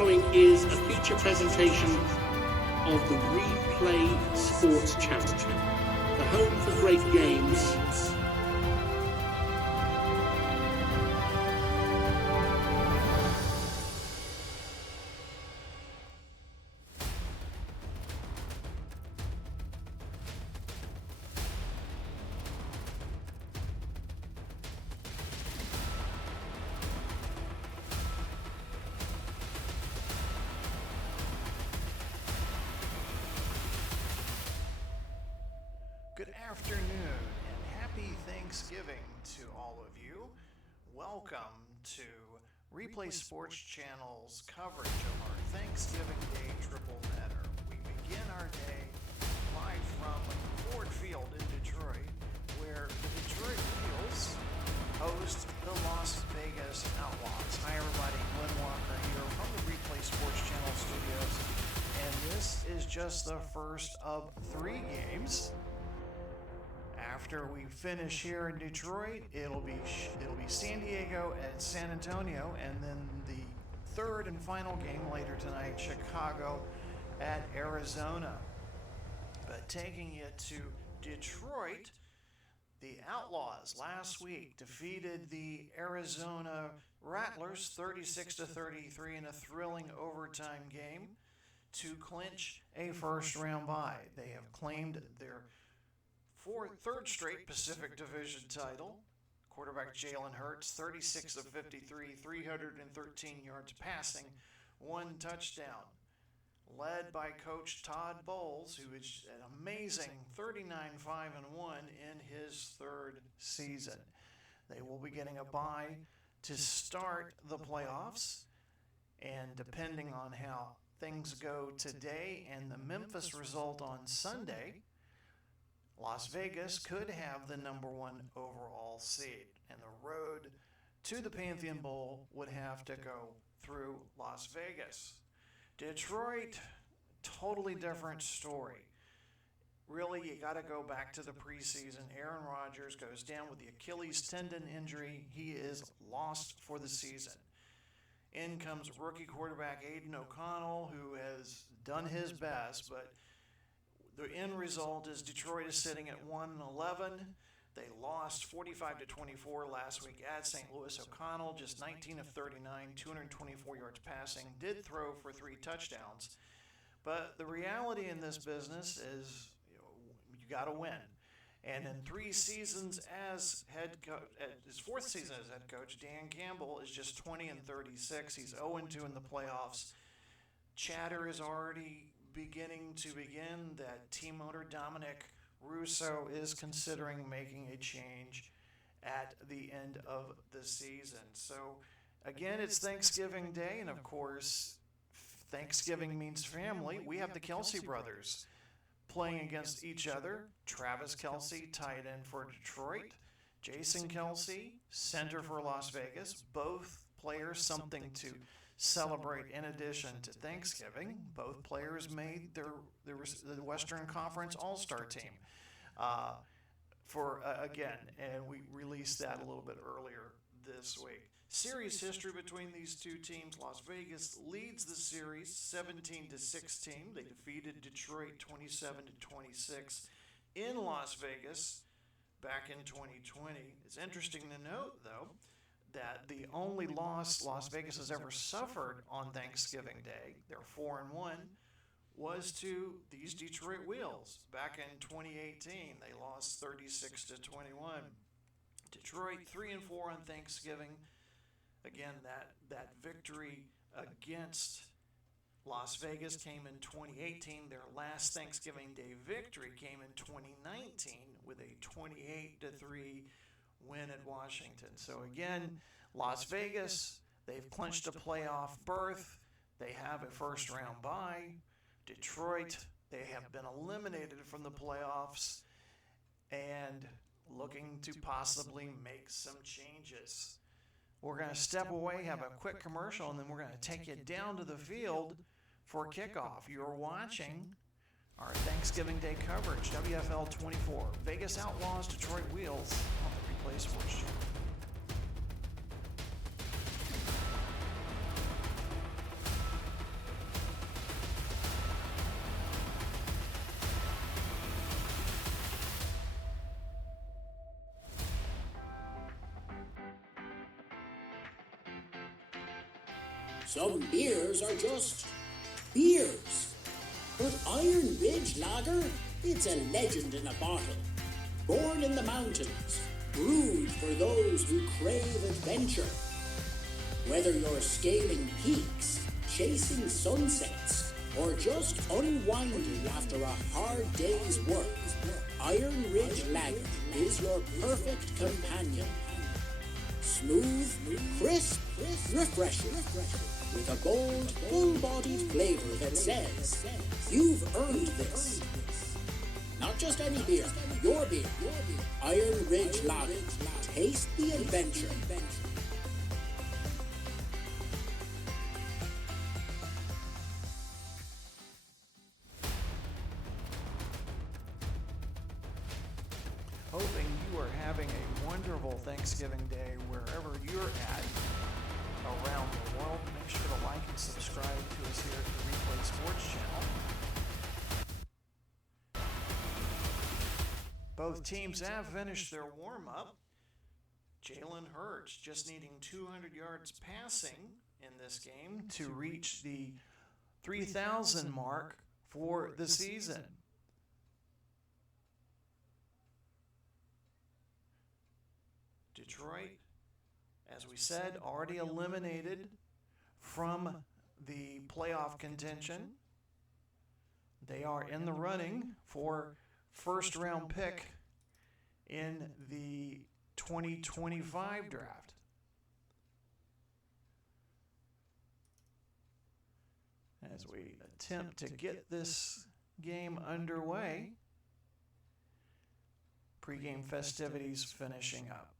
following is a feature presentation of the Replay Sports Channel, the home for great games. Good afternoon and happy Thanksgiving to all of you. Welcome to Replay Sports Channel's coverage of our Thanksgiving Day tripleheader. We begin our day live from Ford Field in Detroit, where the Detroit Wheels host the Las Vegas Outlaws. Hi everybody, Glenn Walker here from the Replay Sports Channel studios, and this is just the first of 3 games. After we finish here in Detroit, it'll be San Diego at San Antonio, and then the third and final game later tonight, Chicago at Arizona. But taking you to Detroit, the Outlaws last week defeated the Arizona Rattlers 36-33 in a thrilling overtime game to clinch a first-round bye. They have claimed their third straight Pacific Division title. Quarterback Jalen Hurts, 36 of 53, 313 yards passing, 1 touchdown. Led by Coach Todd Bowles, who is an amazing 39-5-1 in his 3rd season. They will be getting a bye to start the playoffs, and depending on how things go today and the Memphis result on Sunday, Las Vegas could have the number 1 overall seed, and the road to the Pantheon Bowl would have to go through Las Vegas. Detroit, totally different story. Really, you got to go back to the preseason. Aaron Rodgers goes down with the Achilles tendon injury. He is lost for the season. In comes rookie quarterback Aiden O'Connell, who has done his best, but the end result is Detroit is sitting at 1-11. They lost 45-24 last week at St. Louis. O'Connell just 19 of 39, 224 yards passing, did throw for 3 touchdowns. But the reality in this business is you got to win. And in 3 seasons as head coach, his 4th season as head coach, Dan Campbell is just 20 and 36. He's 0-2 in the playoffs. Chatter is already beginning that team owner Dominic Russo is considering making a change at the end of the season. So again, it's Thanksgiving Day, and of course Thanksgiving means family. We have the Kelce brothers playing against each other. Travis Kelce, tight end for Detroit. Jason Kelce, center for Las Vegas. Both players something to celebrate in addition to Thanksgiving. Both players made the Western Conference All-Star team and we released that a little bit earlier this week. Series history between these 2 teams. Las Vegas leads the series 17-16. They defeated Detroit 27-26 in Las Vegas back in 2020. It's interesting to note, though, that the only loss Las Vegas has ever suffered on Thanksgiving Day, their 4-1, was to these Detroit Wheels. Back in 2018, they lost 36-21. Detroit 3-4 on Thanksgiving. Again, that victory against Las Vegas came in 2018. Their last Thanksgiving Day victory came in 2019 with a 28-3 win at Washington. So again, Las Vegas, they've clinched a playoff berth. They have a first-round bye. Detroit, they have been eliminated from the playoffs and looking to possibly make some changes. We're going to step away, have a quick commercial, and then we're going to take you down to the field for kickoff. You're watching our Thanksgiving Day coverage, WFL 24, Vegas Outlaws, Detroit Wheels on the Replay Sports Channel. Some beers are just beers. But Iron Ridge Lager, it's a legend in a bottle. Born in the mountains, brewed for those who crave adventure. Whether you're scaling peaks, chasing sunsets, or just unwinding after a hard day's work, Iron Ridge Lager is your perfect companion. Smooth, crisp, refreshing, with a bold, full-bodied flavor that says, you've earned this. Not just any beer, your beer. Iron Ridge Lager. Taste the adventure. Hoping you are having a wonderful Thanksgiving Day wherever you're at around the world. Make sure to like and subscribe to us here at the Replay Sports Channel. Both teams have finished their warm-up. Jalen Hurts just needing 200 yards passing in this game to reach the 3,000 mark for the season. Detroit, as we said, already eliminated from the playoff contention. They are in the running for first round pick in the 2025 draft. As we attempt to get this game underway, pregame festivities finishing up.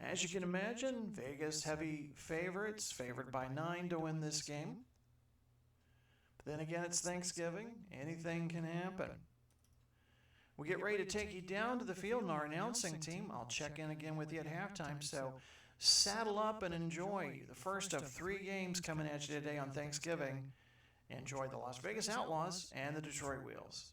As you can imagine, Vegas heavy favorites, favored by 9 to win this game. But then again, it's Thanksgiving. Anything can happen. We get ready to take you down to the field in our announcing team. I'll check in again with you at halftime, so saddle up and enjoy the first of 3 games coming at you today on Thanksgiving. Enjoy the Las Vegas Outlaws and the Detroit Wheels.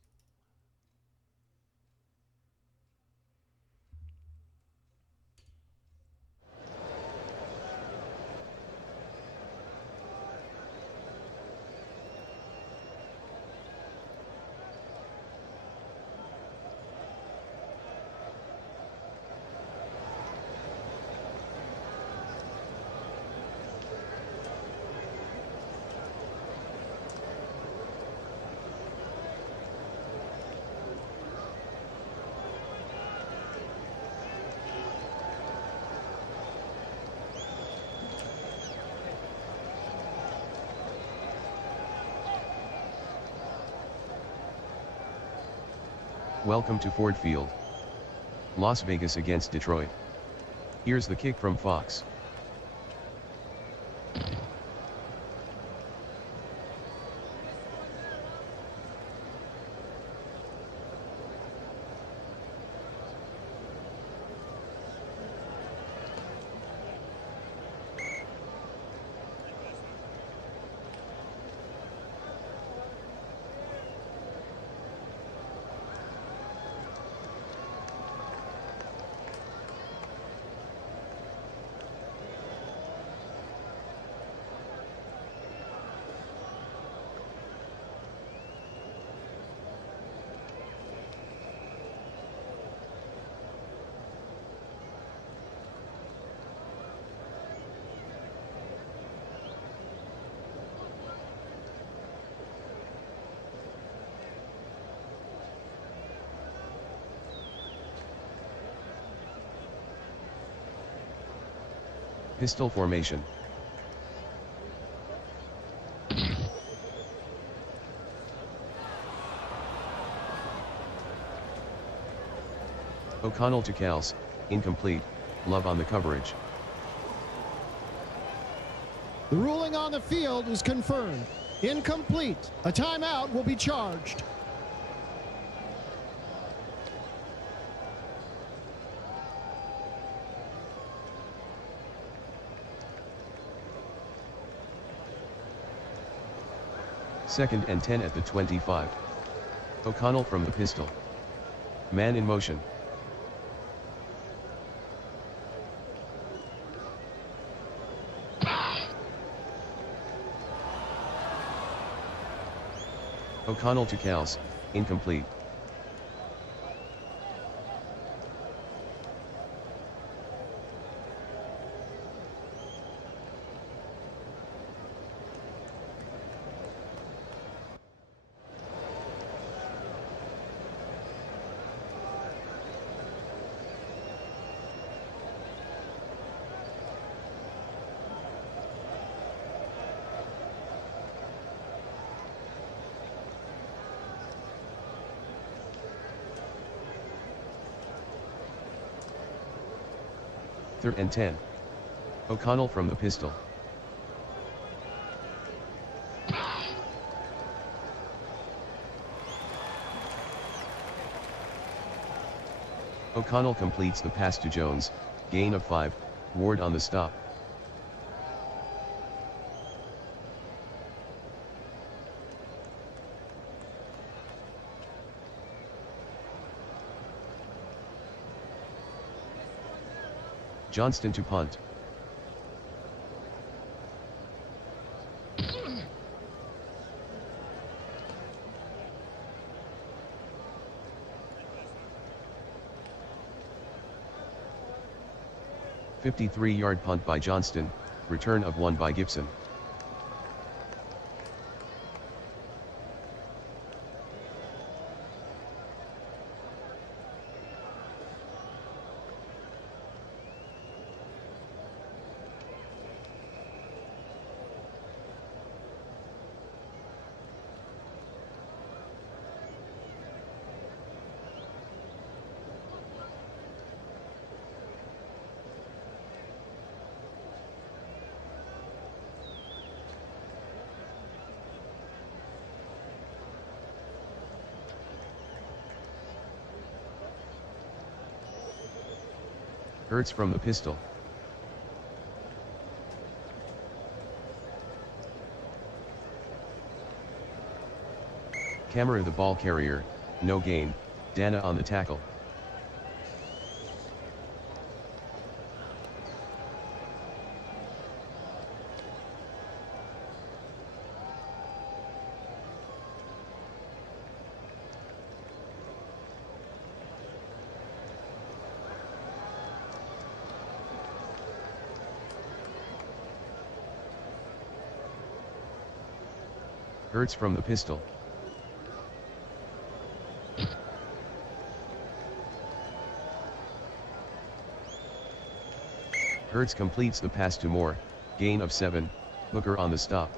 Welcome to Ford Field. Las Vegas against Detroit. Here's the kick from Fox. Pistol formation. O'Connell to Kelce, incomplete, Love on the coverage. The ruling on the field is confirmed. Incomplete. A timeout will be charged. Second and 10 at the 25. O'Connell from the pistol. Man in motion. O'Connell to Kelce, incomplete. Third and 10. O'Connell from the pistol. O'Connell completes the pass to Jones, gain of 5, Ward on the stop. Johnston to punt. "53-yard punt by Johnston, return of 1 by Gibson. Hurts from the pistol. Camera the ball carrier, no gain, Dana on the tackle. Hurts from the pistol. Hurts completes the pass to Moore, gain of 7, Hooker on the stop.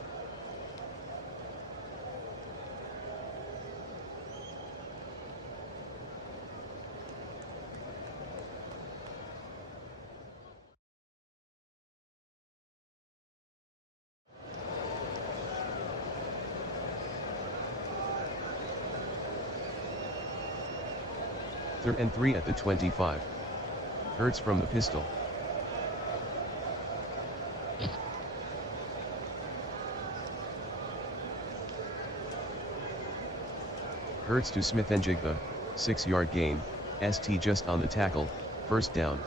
Third and 3 at the 25. Hurts from the pistol. Hurts to Smith-Njigba, 6-yard gain, ST just on the tackle, first down.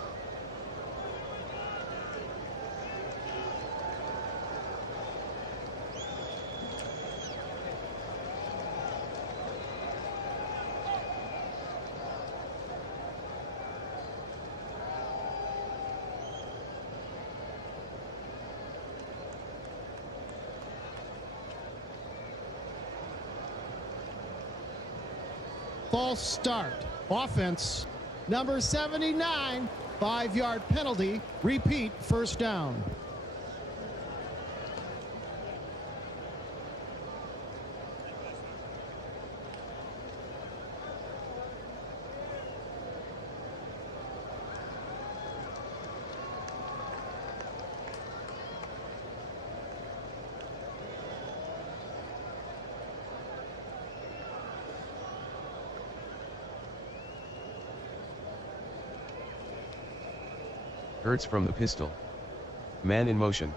False start. Offense. Number 79, 5-yard penalty. Repeat, first down. Hurts from the pistol. Man in motion.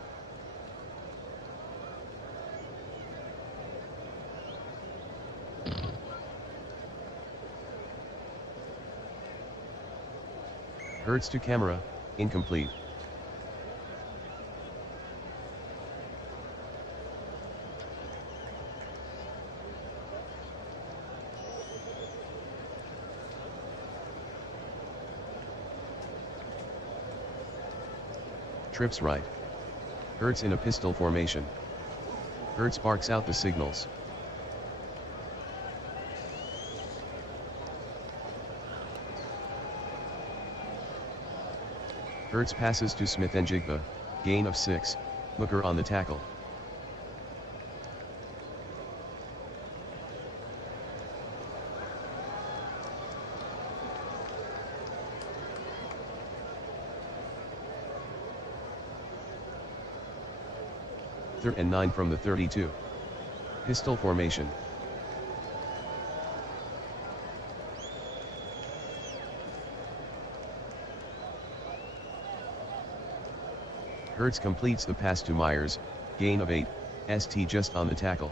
Hurts to camera, incomplete. Trips right. Hurts in a pistol formation. Hurts barks out the signals. Hurts passes to Smith and Jigba, gain of 6, Hooker on the tackle. Third and 9 from the 32. Pistol formation. Hurts completes the pass to Myers, gain of 8, ST just on the tackle.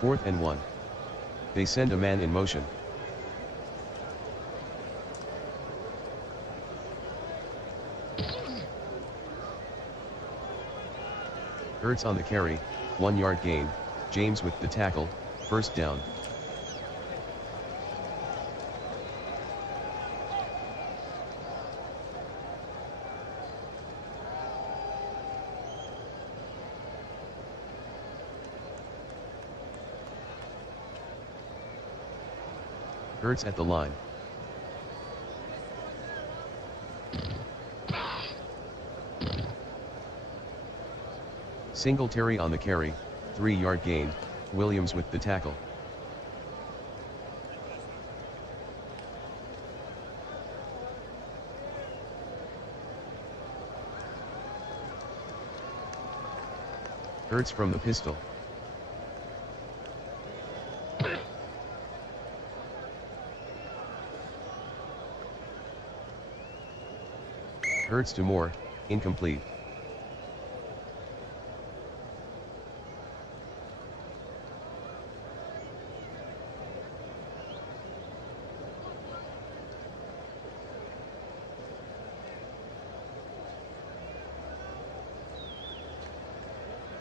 Fourth and 1. They send a man in motion. Hurts on the carry, 1-yard gain, James with the tackle, first down. Hurts at the line. Singletary on the carry, 3-yard gain, Williams with the tackle. Hurts from the pistol. Hurts to Moore, incomplete.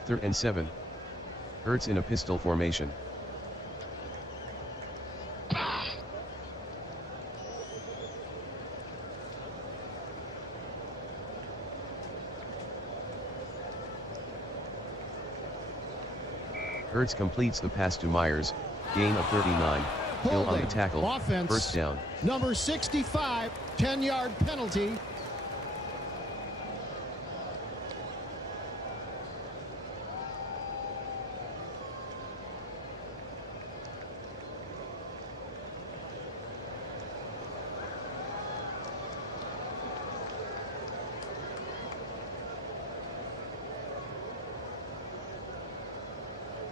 Third and 7. Hurts in a pistol formation. Hurts completes the pass to Myers, gain of 39, Hill on the tackle, Offense. first down. Number 65, 10-yard penalty.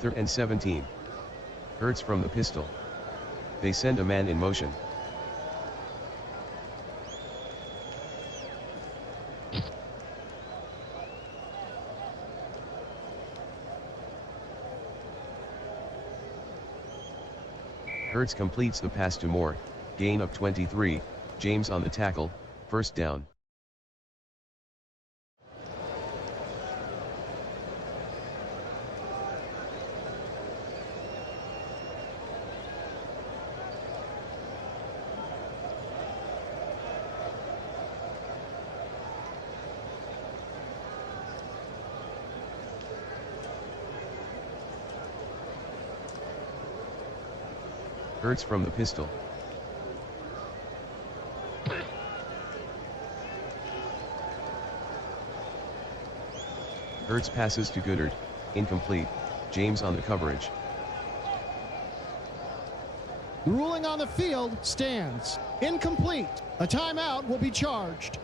Third and 17. Hurts from the pistol. They send a man in motion. Hurts completes the pass to Moore, gain of 23, James on the tackle, first down. Hurts from the pistol. Hurts passes to Goodard, incomplete, James on the coverage. The ruling on the field stands. Incomplete. A timeout will be charged.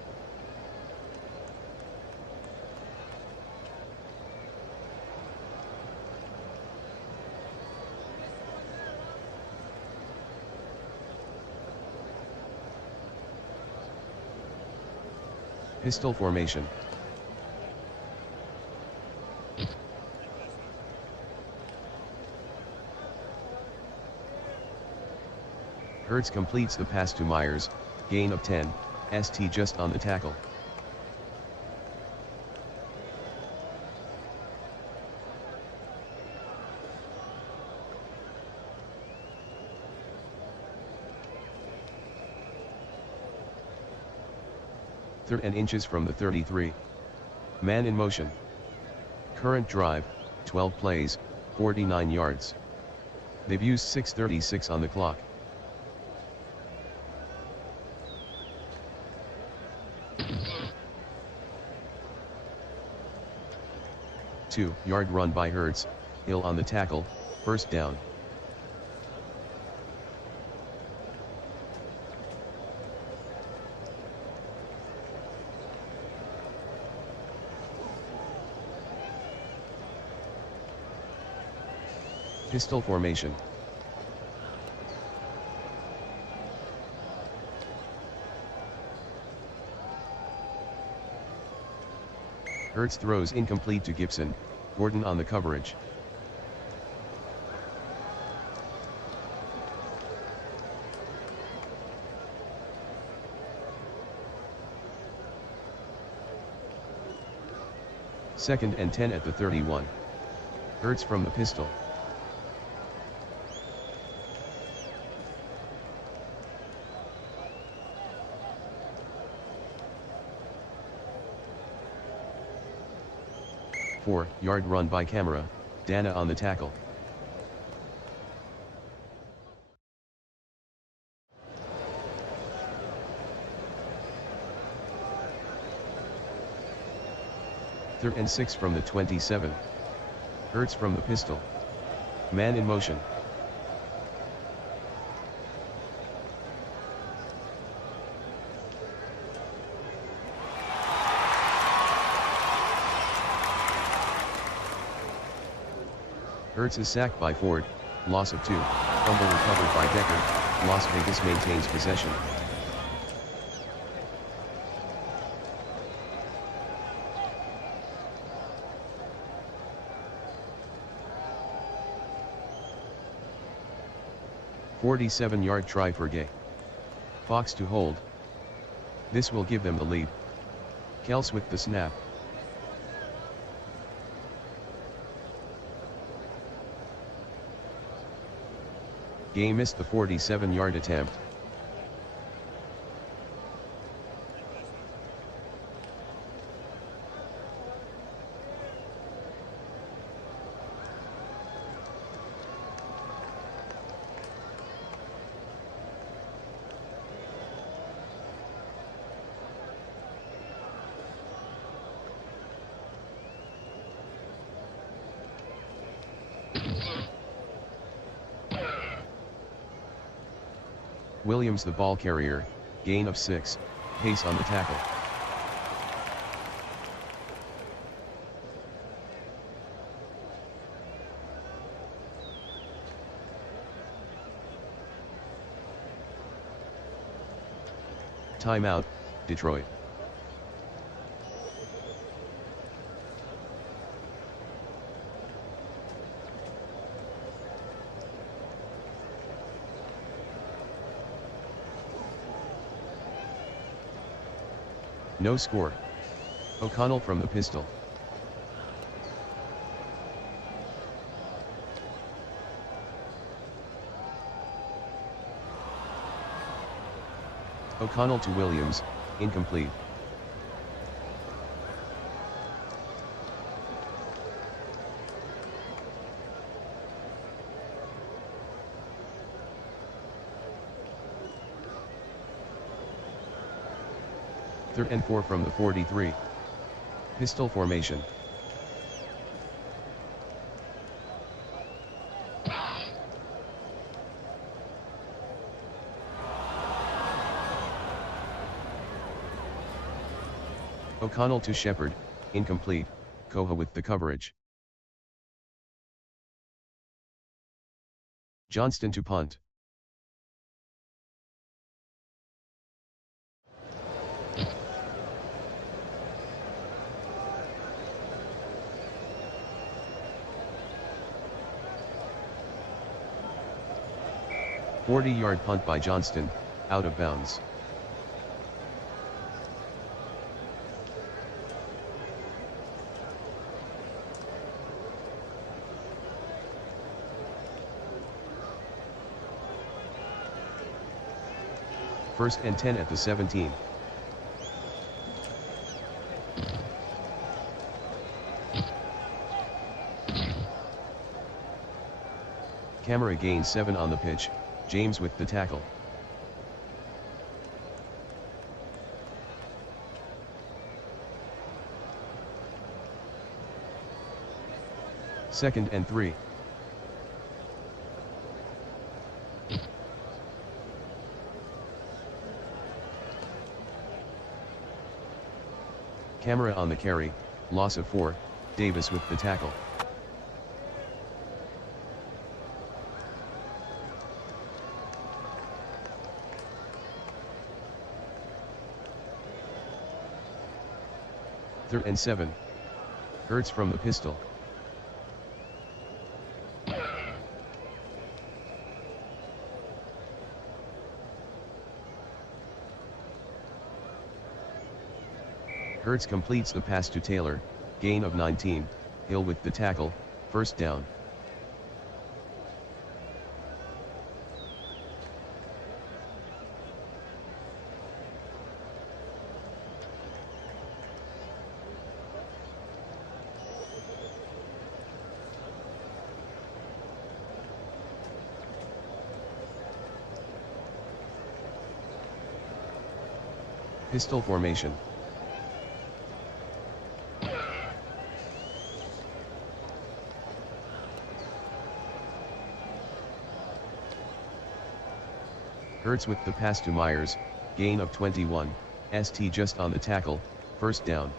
Pistol formation. Hurts completes the pass to Myers, gain of 10, ST just on the tackle. Third and inches from the 33. Man in motion. Current drive, 12 plays, 49 yards. They've used 6:36 on the clock. Two-yard run by Hurts, Hill on the tackle, first down. Pistol formation. Hurts throws incomplete to Gibson, Gordon on the coverage. Second and 10 at the 31. Hurts from the pistol. Four-yard run by Camara, Dana on the tackle. Third and 6 from the 27. Hurts from the pistol. Man in motion. Hurts is sacked by Ford, loss of 2, fumble recovered by Decker, Las Vegas maintains possession. "47-yard try for Gay. Fox to hold. This will give them the lead. Kelce with the snap. Gay missed the 47-yard attempt. Williams the ball carrier, gain of 6, Pace on the tackle. Timeout, Detroit. No score. O'Connell from the pistol. O'Connell to Williams, incomplete. Third and 4 from the 43. Pistol formation. O'Connell to Shepard, incomplete, Koha with the coverage. Johnston to punt. 40-yard punt by Johnston, out of bounds. First and 10 at the 17. Camera gains 7 on the pitch, James with the tackle. Second and 3. Camera on the carry, loss of 4, Davis with the tackle. Third and 7. Hurts from the pistol. Hurts completes the pass to Taylor, gain of 19, Hill with the tackle, first down. Pistol formation. Hurts with the pass to Myers, gain of 21, ST just on the tackle, first down.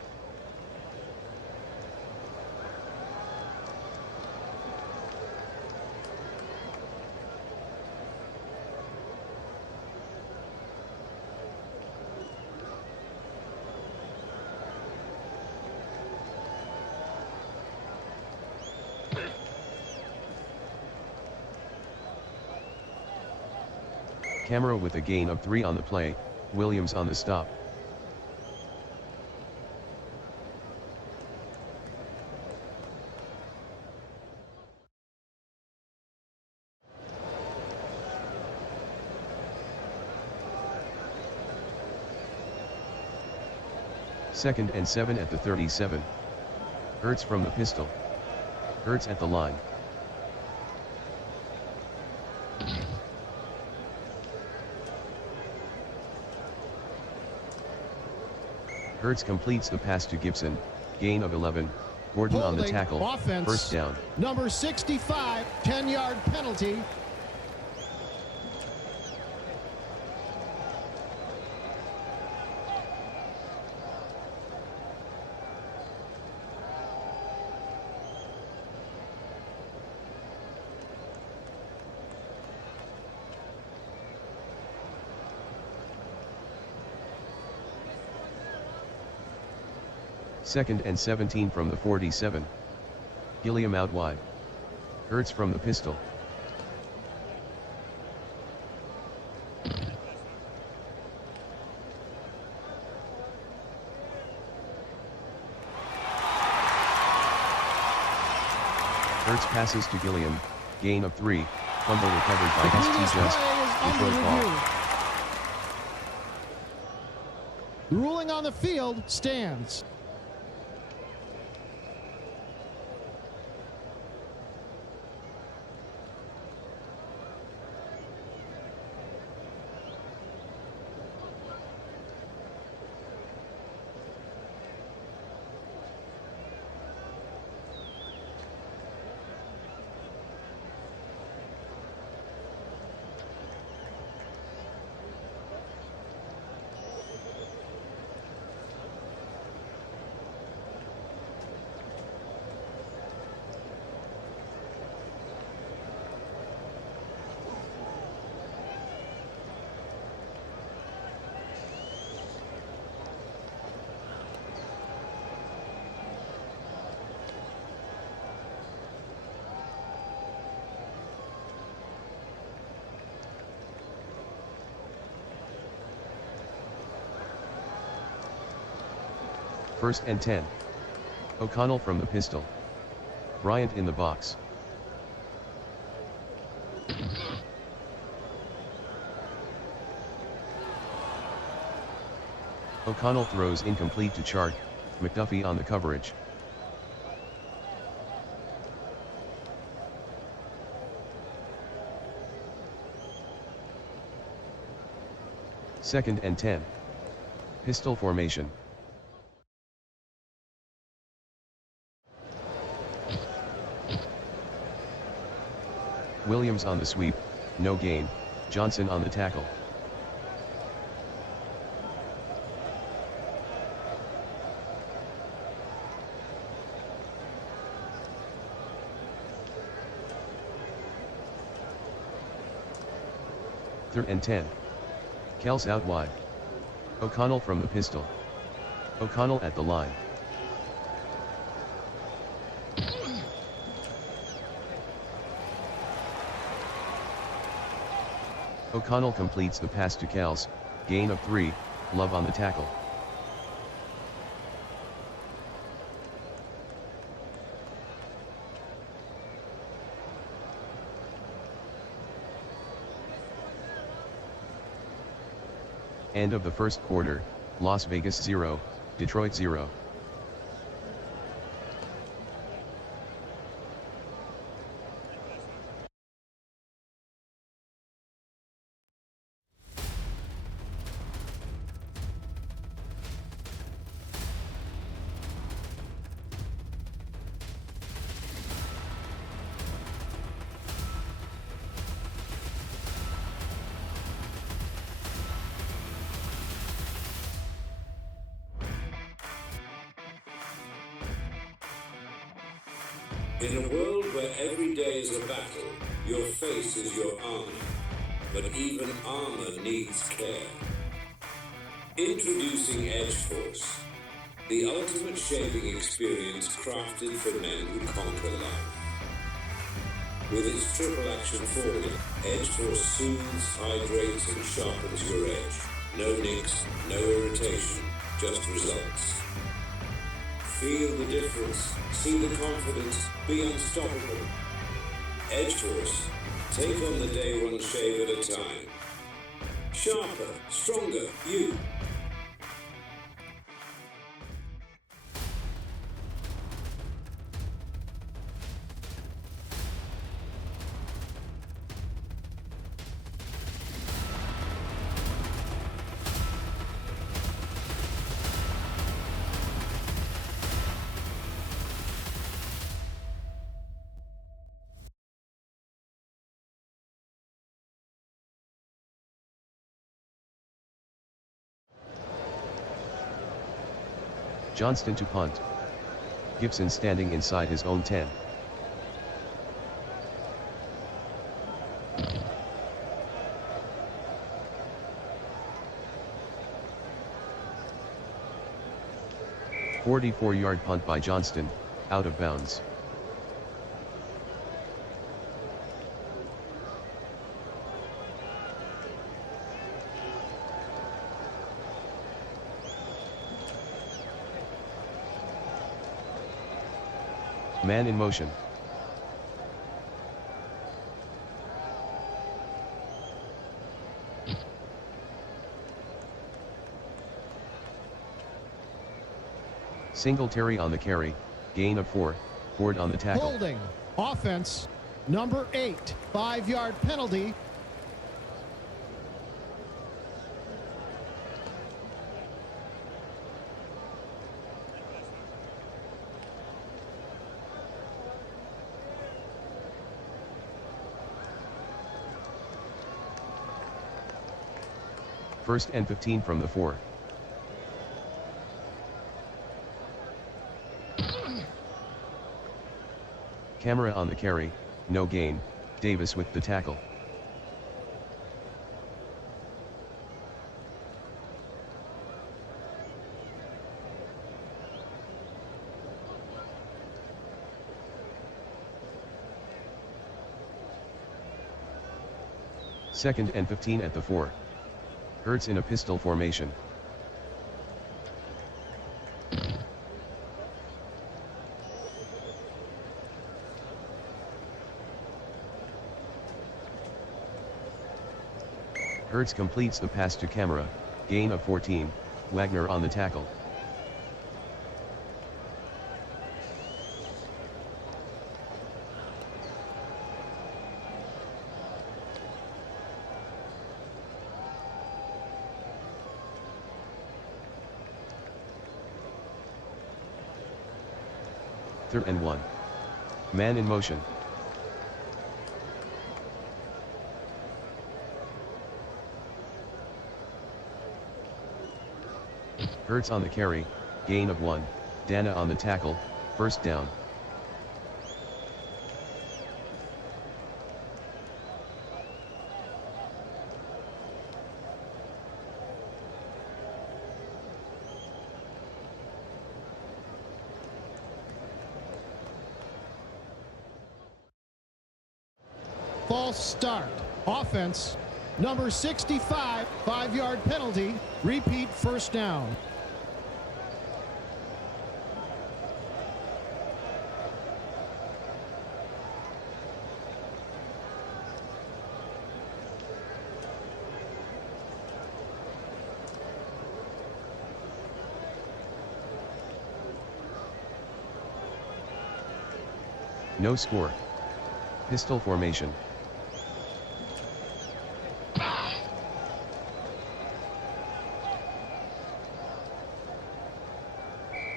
Camera with a gain of 3 on the play, Williams on the stop. Second and 7 at the 37. Hurts from the pistol. Hurts at the line. Hurts completes the pass to Gibson, gain of 11, Gordon on the tackle, offense, first down. Number 65, 10-yard penalty. Second and 17 from the 47. Gilliam out wide. Hurts from the pistol. Hurts passes to Gilliam, gain of 3, fumble recovered by ST just, Detroit ball. Ruling on the field stands. First and 10. O'Connell from the pistol. Bryant in the box. O'Connell throws incomplete to Chark, McDuffie on the coverage. Second and 10. Pistol formation. Williams on the sweep, no gain, Johnson on the tackle. Third and 10. Kelce out wide. O'Connell from the pistol. O'Connell at the line. O'Connell completes the pass to Kelce, gain of 3, Love on the tackle. End of the first quarter, Las Vegas 0, Detroit 0. In a world where every day is a battle, your face is your armor, but even armor needs care. Introducing Edge Force, the ultimate shaving experience crafted for men who conquer life. With its triple action formula, Edge Force soothes, hydrates, and sharpens your edge. No nicks, no irritation, just results. Feel the difference, see the confidence, be unstoppable. Edge Force, take on the day one shave at a time. Sharper, stronger, you. Johnston to punt. Gibson standing inside his own 10. "44-yard punt by Johnston, out of bounds." Man in motion. Singletary on the carry, gain of 4, Ford on the tackle. Holding. Offense. Number 8. 5-yard penalty. First and 15 from the 4. Camera on the carry, no gain, Davis with the tackle. Second and 15 at the 4. Hurts in a pistol formation. Hurts completes the pass to Camara, gain of 14, Wagner on the tackle. Third and 1. Man in motion. Hurts on the carry, gain of 1, Dana on the tackle, first down. False start. Offense. Number 65, 5-yard penalty. Repeat first down. No score. Pistol formation.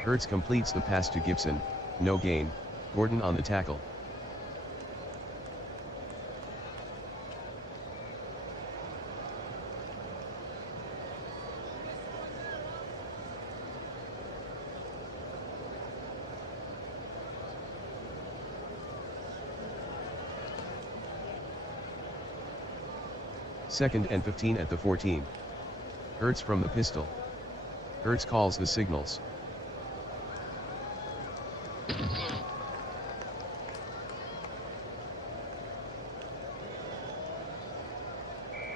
Hurts completes the pass to Gibson, no gain, Gordon on the tackle. Second and 15 at the 14. Hurts from the pistol. Hurts calls the signals.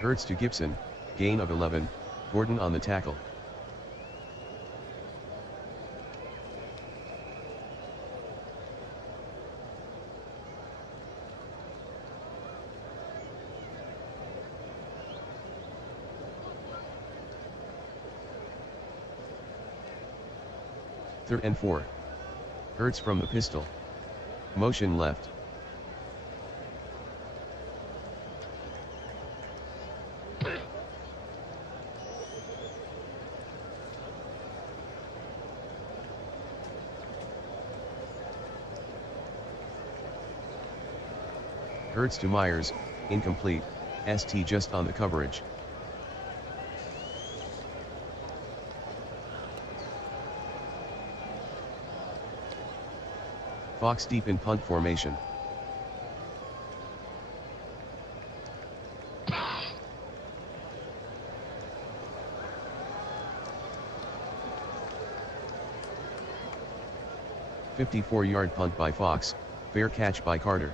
Hurts to Gibson, gain of 11, Gordon on the tackle. Third and 4. Hurts from the pistol. Motion left. Hurts to Myers, incomplete, ST just on the coverage. Fox deep in punt formation. "54-yard punt by Fox, fair catch by Carter.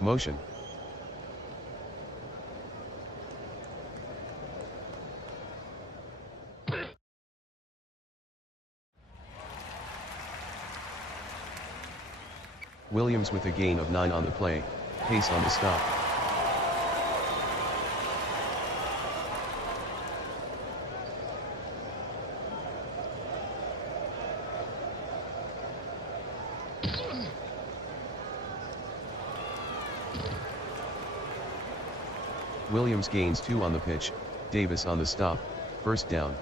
Motion. Williams with a gain of 9 on the play, Pace on the stop. Williams gains 2 on the pitch, Davis on the stop, first down.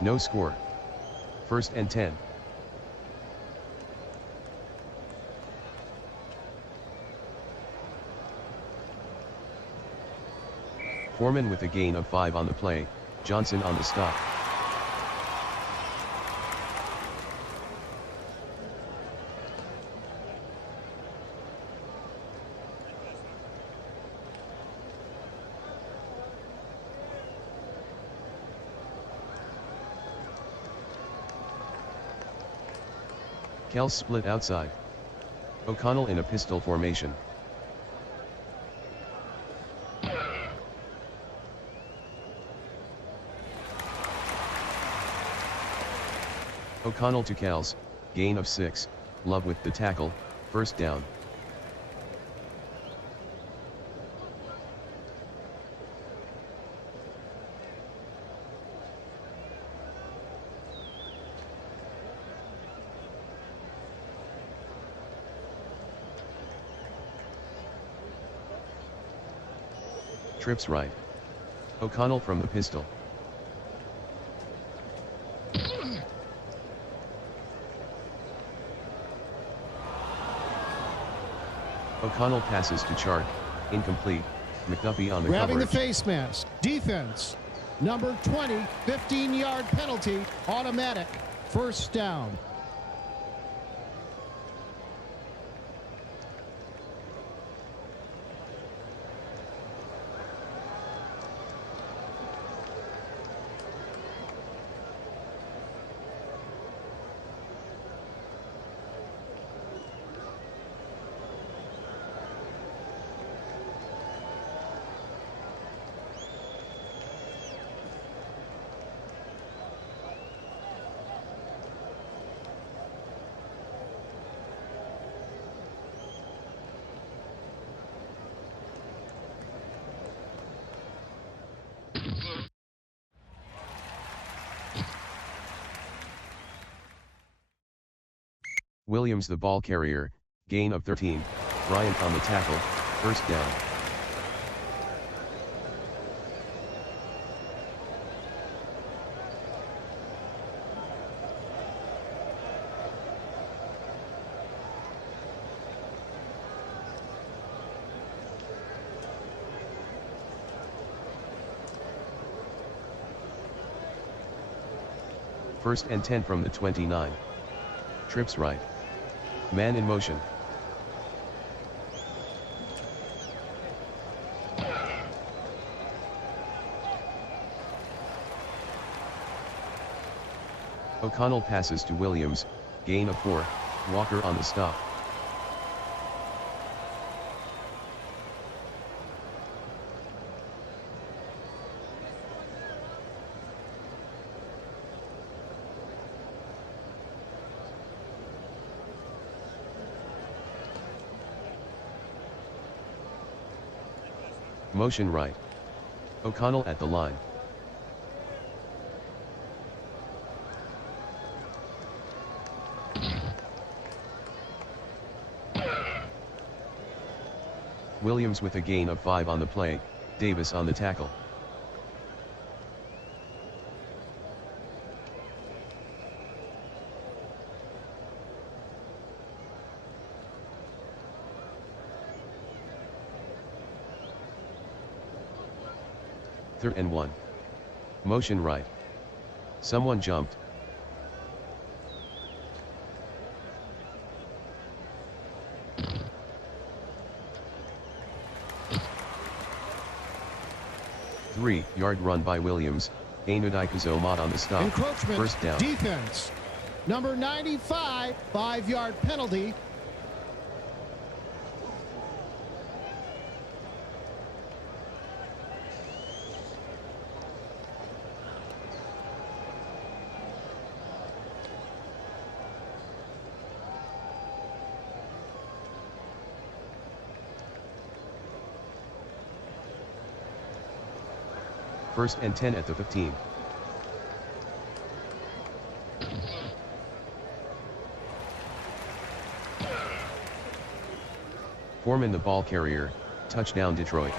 No score. First and 10. Foreman with a gain of 5 on the play, Johnson on the stop. Kelce split outside. O'Connell in a pistol formation. O'Connell to Kelce, gain of 6, Love with the tackle, first down. Trips right. O'Connell from the pistol. O'Connell passes to Chark, incomplete, McDuffie on the Grabbing coverage. the face mask. Defense. Number 20, 15-yard penalty, automatic, first down. Williams the ball carrier, gain of 13, Bryant on the tackle, first down. First and 10 from the 29. Trips right. Man in motion. O'Connell passes to Williams, gain of 4, Walker on the stop. Motion right. O'Connell at the line. Williams with a gain of 5 on the play, Davis on the tackle. Third and 1. Motion right. Someone jumped. Three-yard run by Williams, Ainudikuzo on the stop, Encroachment. first down. Defense. Number 95, 5-yard penalty. First and 10 at the 15. Foreman the ball carrier, touchdown Detroit.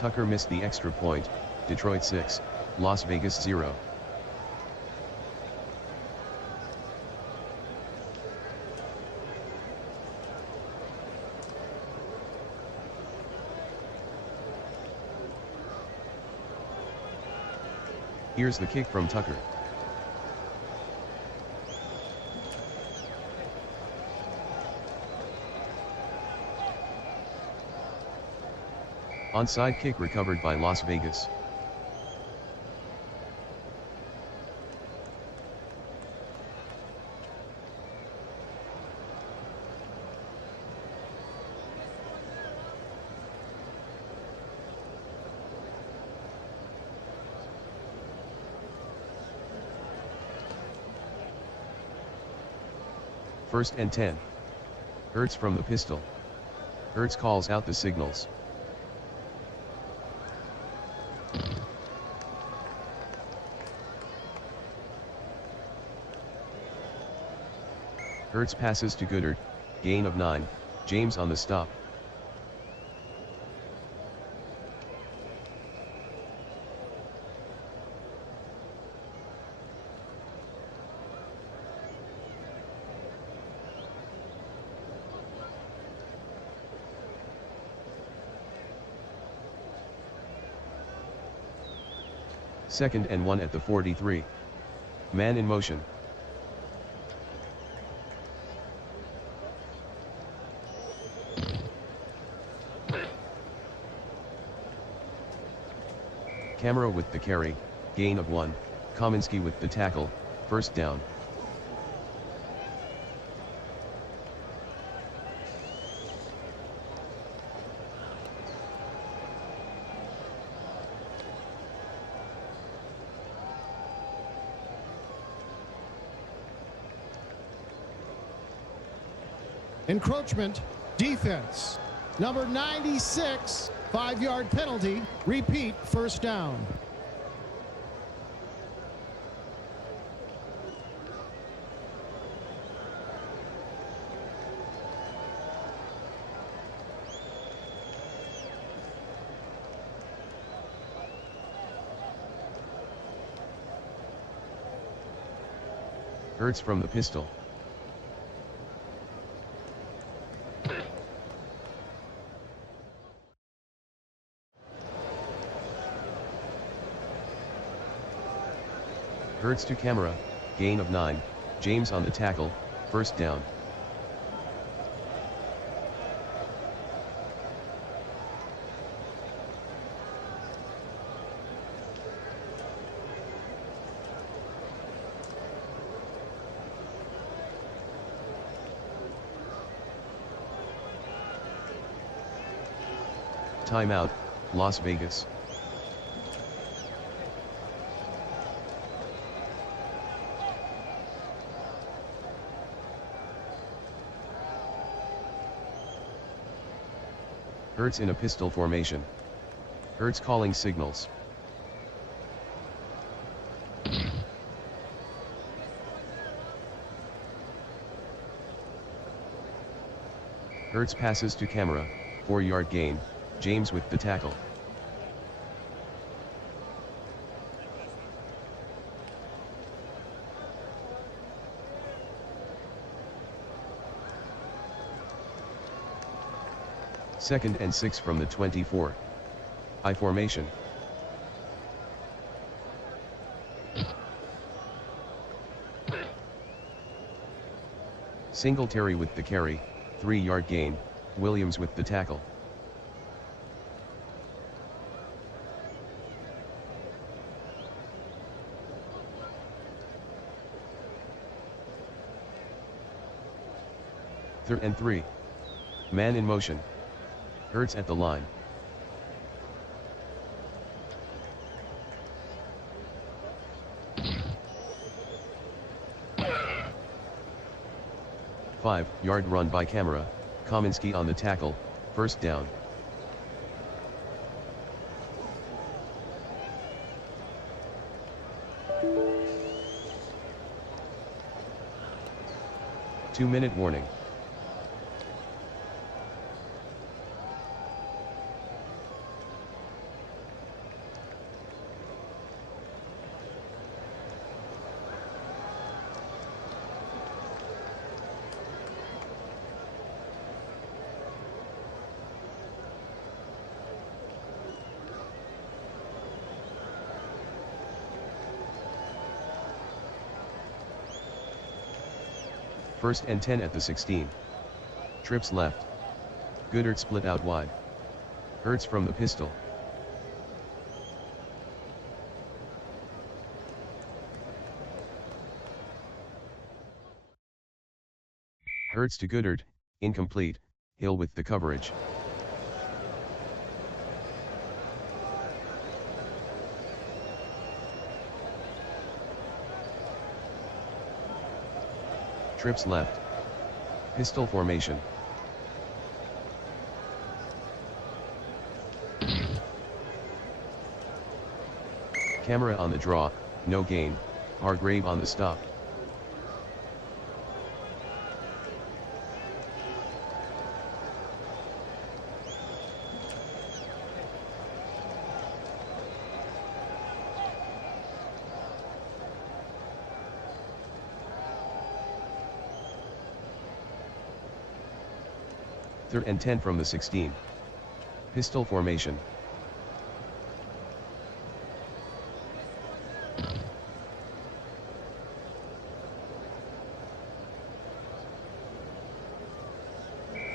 Tucker missed the extra point, Detroit 6, Las Vegas 0. Here's the kick from Tucker. Onside kick recovered by Las Vegas. First and 10. Hurts from the pistol. Hurts calls out the signals. Hurts passes to Goodard, gain of 9, James on the stop. Second and 1 at the 43. Man in motion. Camera with the carry, gain of 1, Kaminsky with the tackle, first down. Encroachment, defense. Number 96, 5-yard penalty. Repeat, first down. Hurts from the pistol. Hurts to camera, gain of 9, James on the tackle, first down. Timeout, Las Vegas. Hurts in a pistol formation. Hurts calling signals. Hurts passes to camera, 4-yard gain, James with the tackle. Second and 6 from the 24. I formation. Singletary with the carry, 3-yard gain, Williams with the tackle. Third and 3. Man in motion. Hurts at the line. Five-yard run by camera, Kaminsky on the tackle, first down. Two-minute warning. First and 10 at the 16. Trips left. Goodert split out wide. Hurts from the pistol. Hurts to Goodert, incomplete, Hill with the coverage. Trips left. Pistol formation. Camera on the draw, no gain, Hargrave on the stop. Third and 10 from the 16. Pistol formation.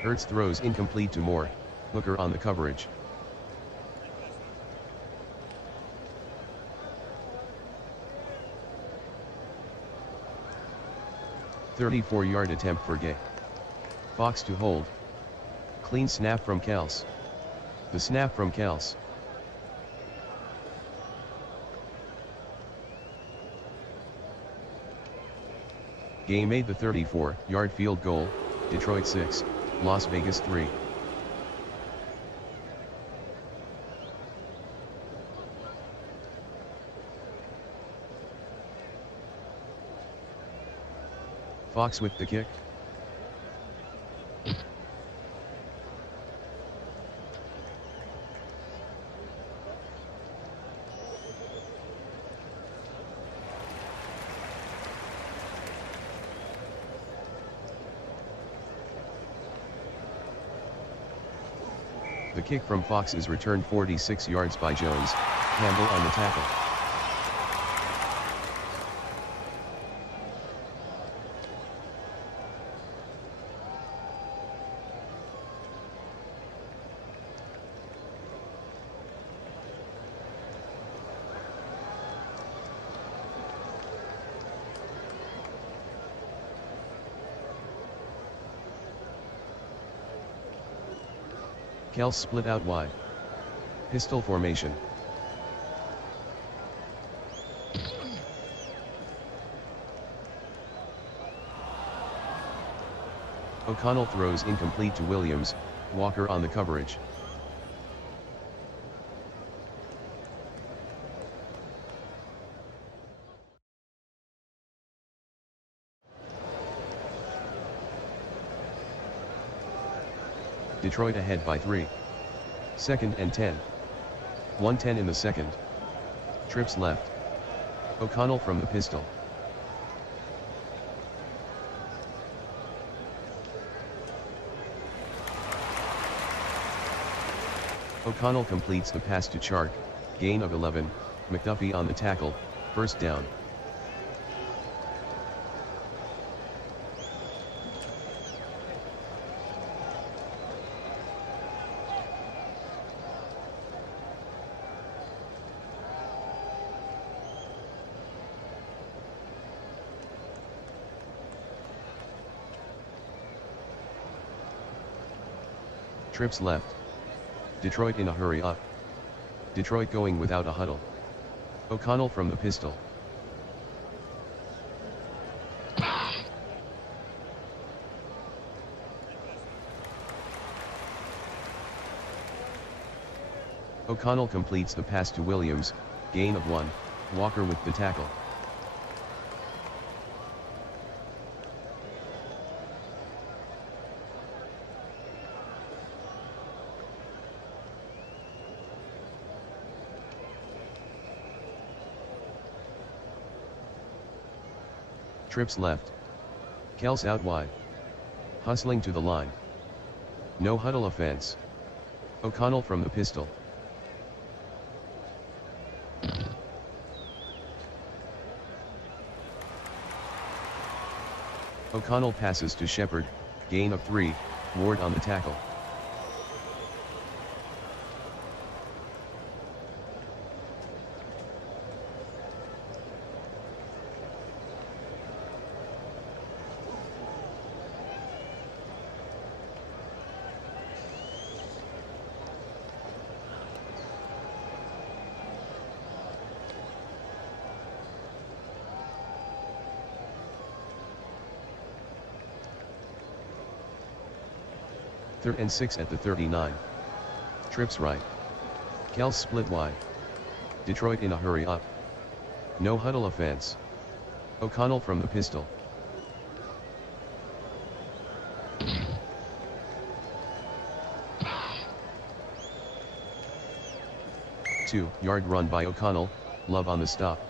Hurts throws incomplete to Moore, Hooker on the coverage. "34-yard attempt for Gay. Fox to hold. Clean snap from Kelce. The snap from Kelce. Gay made the 34-yard field goal, Detroit 6, Las Vegas 3. Fox with the kick. The kick from Fox is returned 46 yards by Jones, Campbell on the tackle. Kelce split out wide. Pistol formation. O'Connell throws incomplete to Williams, Walker on the coverage. Detroit ahead by 3. Second and 10. 1:10 in the second. Trips left. O'Connell from the pistol. O'Connell completes the pass to Chark, gain of 11, McDuffie on the tackle, first down. Trips left. Detroit in a hurry up. Detroit going without a huddle. O'Connell from the pistol. O'Connell completes the pass to Williams, gain of 1, Walker with the tackle. Trips left. Kelce out wide. Hustling to the line. No huddle offense. O'Connell from the pistol. O'Connell passes to Shepard, gain of 3, Ward on the tackle. Third and 6 at the 39. Trips right. Kelce split wide. Detroit in a hurry up. No huddle offense. O'Connell from the pistol. 2-yard run by O'Connell, Love on the stop.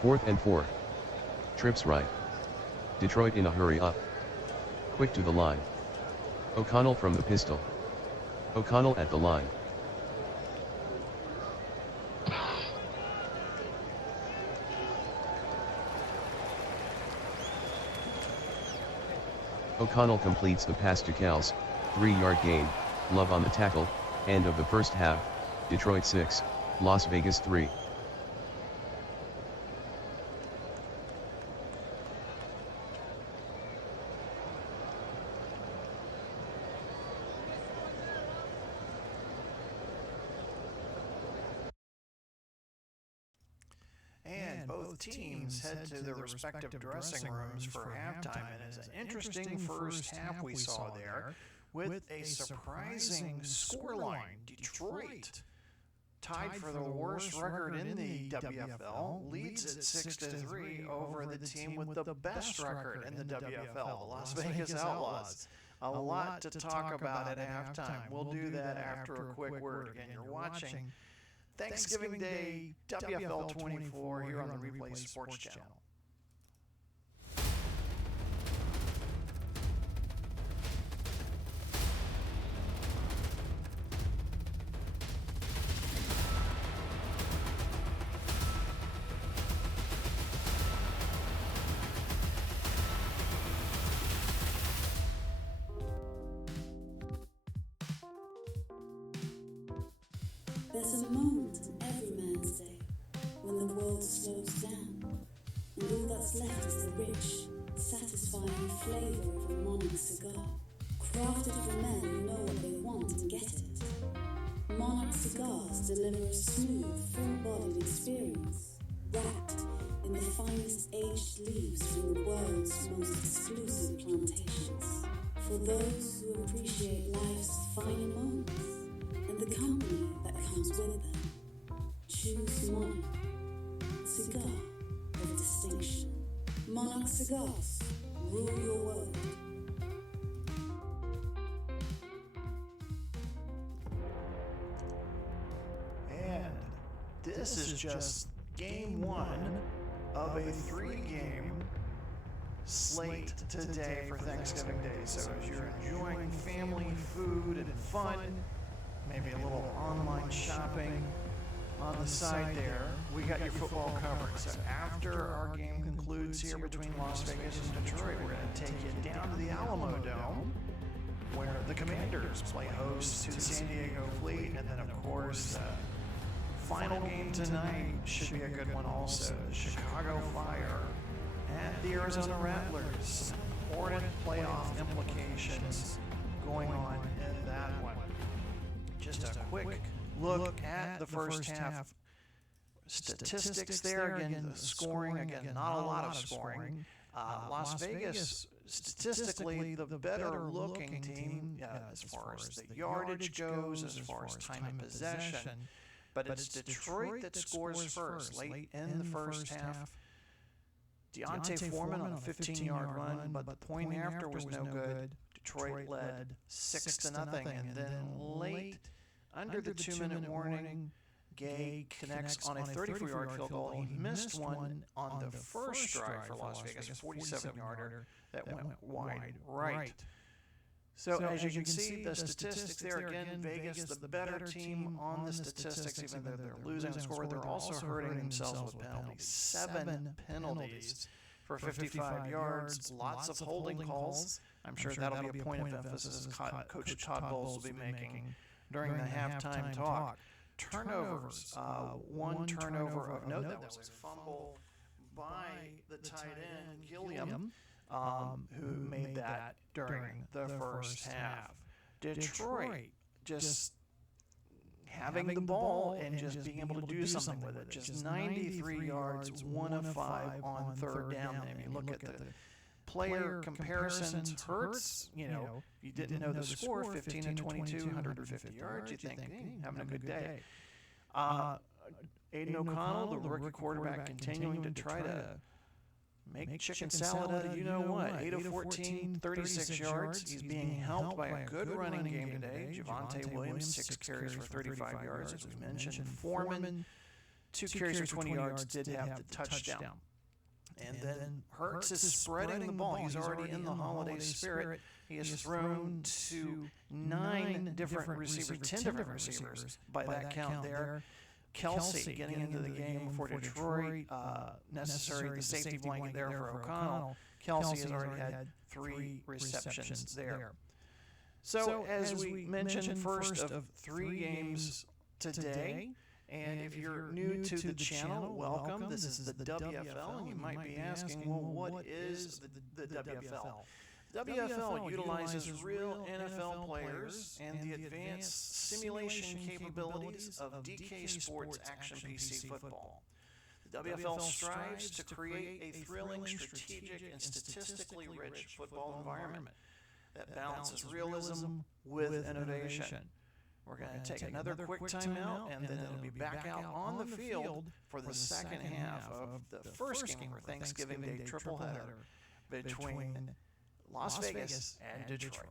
Fourth and 4. Trips right. Detroit in a hurry up. Quick to the line. O'Connell from the pistol. O'Connell at the line. O'Connell completes the pass to Kelce, 3-yard gain, Love on the tackle, end of the first half, Detroit 6, Las Vegas 3. Both teams head to their respective dressing rooms for halftime, and it's an interesting first half we saw there with a surprising scoreline. Detroit, tied for the worst record in the WFL, leads at 6-3 over the team with the best record in the WFL, the Las Vegas Outlaws. A lot to talk about at halftime. We'll do that after a quick word. Again, you're watching Thanksgiving Day, WFL 24 here on the Replay Sports Channel. There's a moment in every man's day when the world slows down, and all that's left is the rich, satisfying flavor of a Monarch cigar, crafted for men who know what they want and get it. Monarch cigars deliver a smooth, full-bodied experience, wrapped in the finest aged leaves from the world's most exclusive plantations, for those who appreciate life's finer moments and the company that comes with them. Choose Monarch, cigar of distinction. Monarch cigars, rule your world. And this is just game one of a 3-game slate today for Thanksgiving Day. So as you're enjoying family food and fun, maybe a little online shopping on the side there, we got your football covered. So after our game concludes here between Las Vegas and Detroit, we're going to take you down to the Alamo Dome, where the Commanders play host to the San Diego Fleet. And then, of course, the final game tonight should be a good one also. The Chicago Fire at the Arizona Rattlers. Important playoff implications going on in that one. Just a quick look at the first half statistics there. Again, the scoring, again, not a lot of scoring. Las Vegas, statistically, the better looking team as far as the yardage goes, as far as time of possession. But it's Detroit that scores first, late in the first half. Deontay Foreman on a 15-yard run, but the point after was no good. Detroit led 6-0, and then late, under the 2-minute warning, Gay connects on a 34-yard field goal. He missed one on the first drive for Las Vegas, a 47-yarder that went wide right. So as you can see, the statistics there, again, Vegas, the better team on the statistics, even though they're losing the score, they're also hurting themselves with penalties. 7 penalties for 55 yards, lots of holding calls. I'm sure that'll be a point of emphasis Coach Todd Bowles will be making during the halftime talk. Turnovers, one turnover of note, that was a fumble by the tight end, Gilliam, who made that during the first half. Detroit just having the ball and just being able to do something with it. Just 93 yards, 1 of 5 on third down. And you look at the player comparisons, Hurts, you didn't know the score, 15 and 22, 150 yards, you think, having a good day. Aiden O'Connell, the rookie quarterback, continuing to try to make chicken salad out of you-know-what. 8 of 14, 36 yards. He's being helped by a good running game today. Javonte Williams, 6 carries for 35 yards, as we mentioned. Foreman, 2 carries for 20 yards, did have the touchdown. And then Hurts is spreading the ball. He's already in the holiday spirit. He has thrown to 9 different receivers, 10 different receivers by that count there. Kelce getting into the game for Detroit, necessary the safety blanket there for O'Connell. Kelce has already had 3 receptions there. So as we mentioned, first of 3 games today. And if you're new to the channel, welcome. This is the WFL, and you might be asking, well, what is the WFL? WFL utilizes real NFL players and the advanced simulation capabilities of DK Sports Action PC football. The WFL strives to create a thrilling, strategic, and statistically rich football environment that balances realism with innovation. We're going to take another quick timeout, and then it'll be back out on the field for the second half of the first game for Thanksgiving Day tripleheader between Las Vegas and Detroit.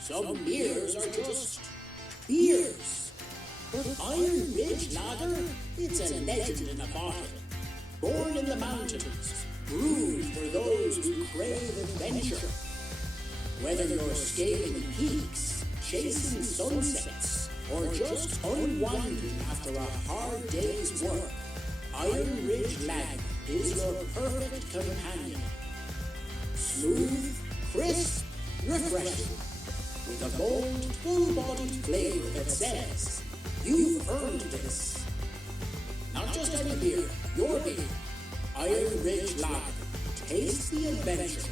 Some beers are just beers. But Iron Ridge Lager, it's a legend in a bottle. Born in the mountains, brewed for those who crave adventure. Whether you're scaling peaks, chasing sunsets, or just unwinding after a hard day's work, Iron Ridge Lager is your perfect companion. Smooth, crisp, refreshing. With a bold, full-bodied flavor that says, you've earned this. Not just any beer, your beer. Iron Ridge Lager. Taste the adventure.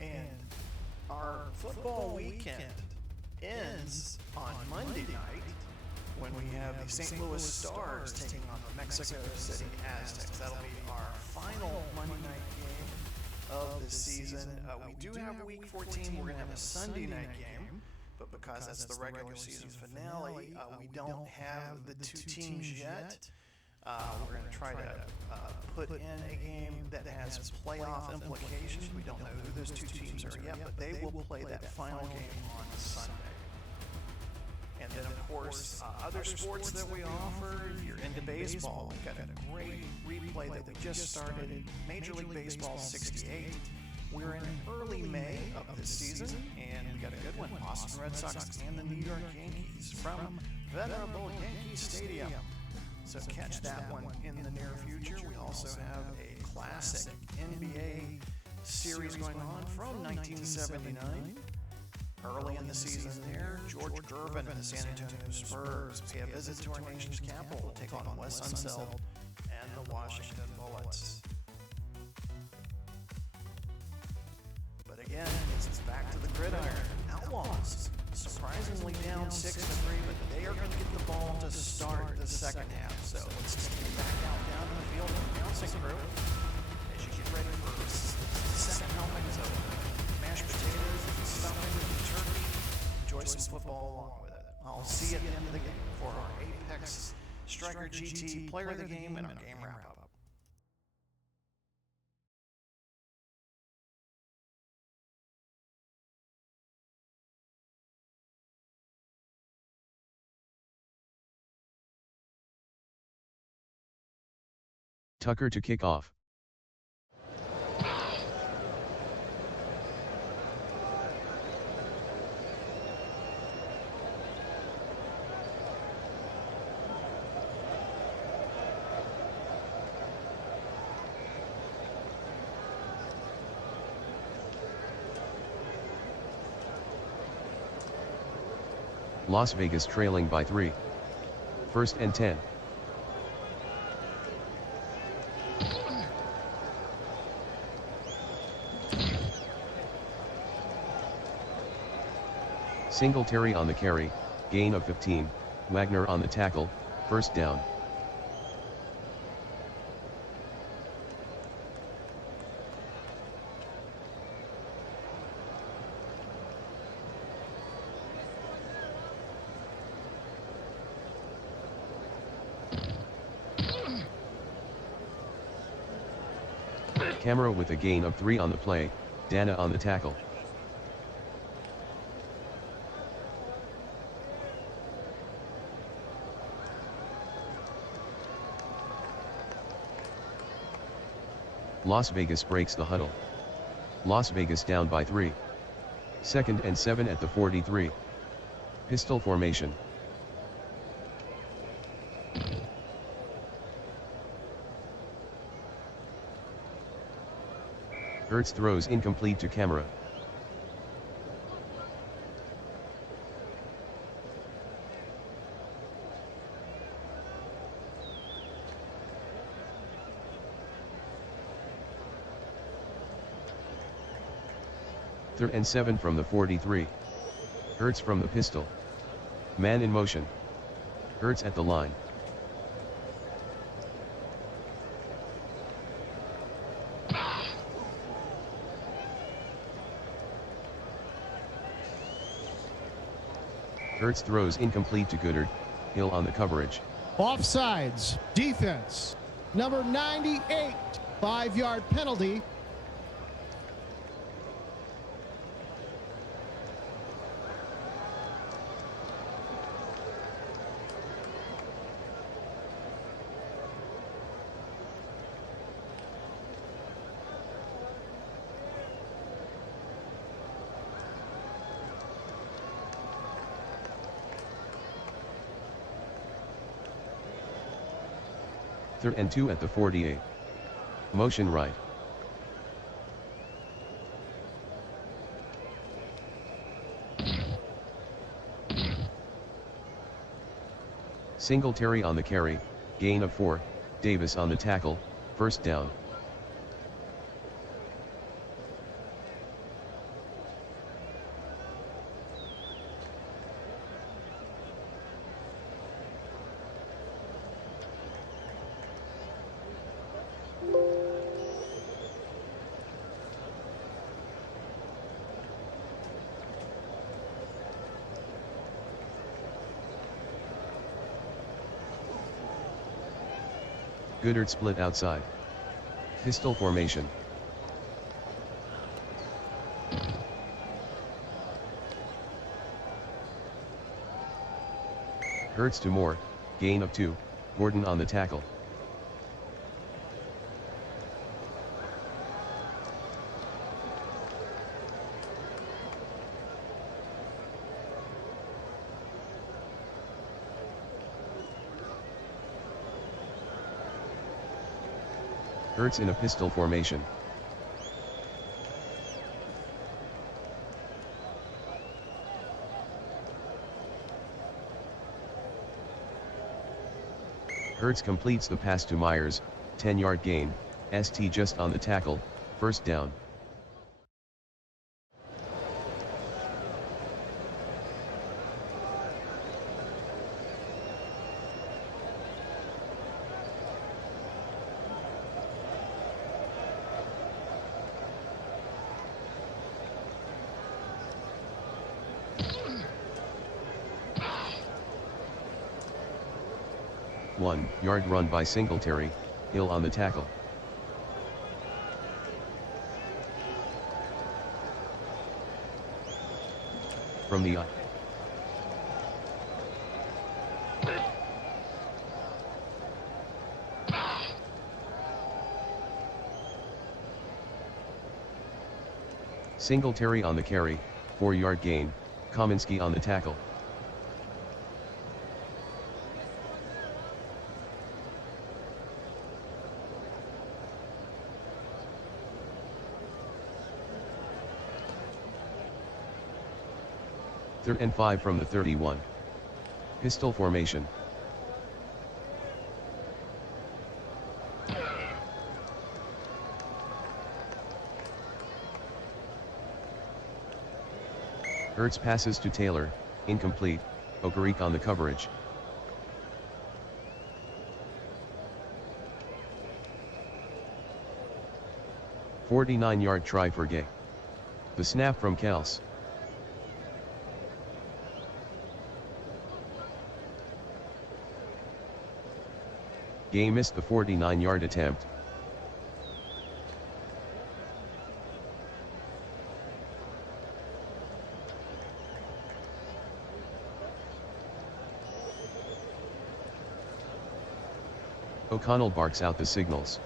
And our football weekend ends on Monday night, when we have the St. Louis Stars taking on the Mexico City Aztecs. That'll be our final Monday night game of the season. We do have Week 14. We're going to have a Sunday night game, but because that's the regular season finale, we don't have the 2 teams yet. We're going to try to put in a game that has playoff implications. We don't know who those 2 teams are yet, but they will play that final game on Sunday. And then, of course, other sports that we offer, if you're into baseball, we've got a great replay that we just started, Major League Baseball 68. We're in early May of this season, and we got a good one, Boston Red Sox and the New York Yankees from venerable Yankee Stadium. So catch that one in the near future. We also have a classic NBA series going on from 1979. Early in the season there, George Gervin and the San Antonio Spurs pay a visit to our nation's capital to take on Wes Unseld and the Washington Bullets. again, it's back to the gridiron. Outlaws, surprisingly down 6-3, but they are going to get the ball to start the second half. So let's take it back out down to the field with the announcing crew as you get ready for second helpings of mashed potatoes, stuffing, and turkey. Enjoy some football along with it. I'll see you at the end of the game for our Apex Striker GT Player of the Game and our game wrap-up. Tucker to kick off. Las Vegas trailing by 3. 1st and 10. Singletary on the carry, gain of 15, Wagner on the tackle, 1st down. Camera with a gain of 3 on the play, Dana on the tackle. Las Vegas breaks the huddle. Las Vegas down by 3. 2nd and 7 at the 43. Pistol formation. Hurts throws incomplete to Camera. Third and 7 from the 43. Hurts from the pistol. Man in motion. Hurts at the line. Hurts throws incomplete to Goodard. Hill on the coverage. Offsides. Defense. Number 98. 5-yard penalty. Third and 2 at the 48. Motion right. Singletary on the carry, gain of 4, Davis on the tackle, 1st down. Goodard split outside. Pistol formation. Hurts to Moore, gain of 2, Gordon on the tackle. Hurts in a pistol formation. Hurts completes the pass to Myers, 10-yard gain, ST just on the tackle, 1st down. 1 yard run by Singletary, Hill on the tackle. From the eye. Singletary on the carry, 4 yard gain, Kaminsky on the tackle. Third and 5 from the 31. Pistol formation. Hurts passes to Taylor, incomplete, Okereke on the coverage. "49-yard try for Gay. The snap from Kelce. Gay missed the 49-yard attempt. O'Connell barks out the signals.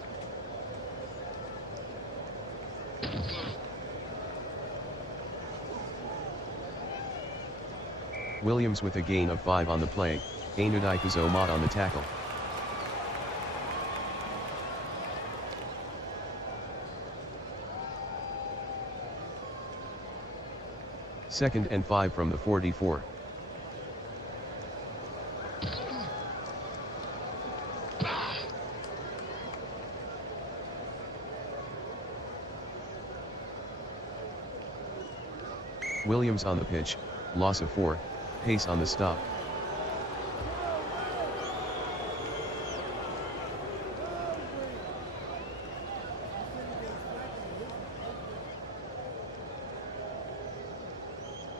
Williams with a gain of 5 on the play, Ainudai on the tackle. Second and 5 from the 44. Williams on the pitch, loss of 4, Pace on the stop.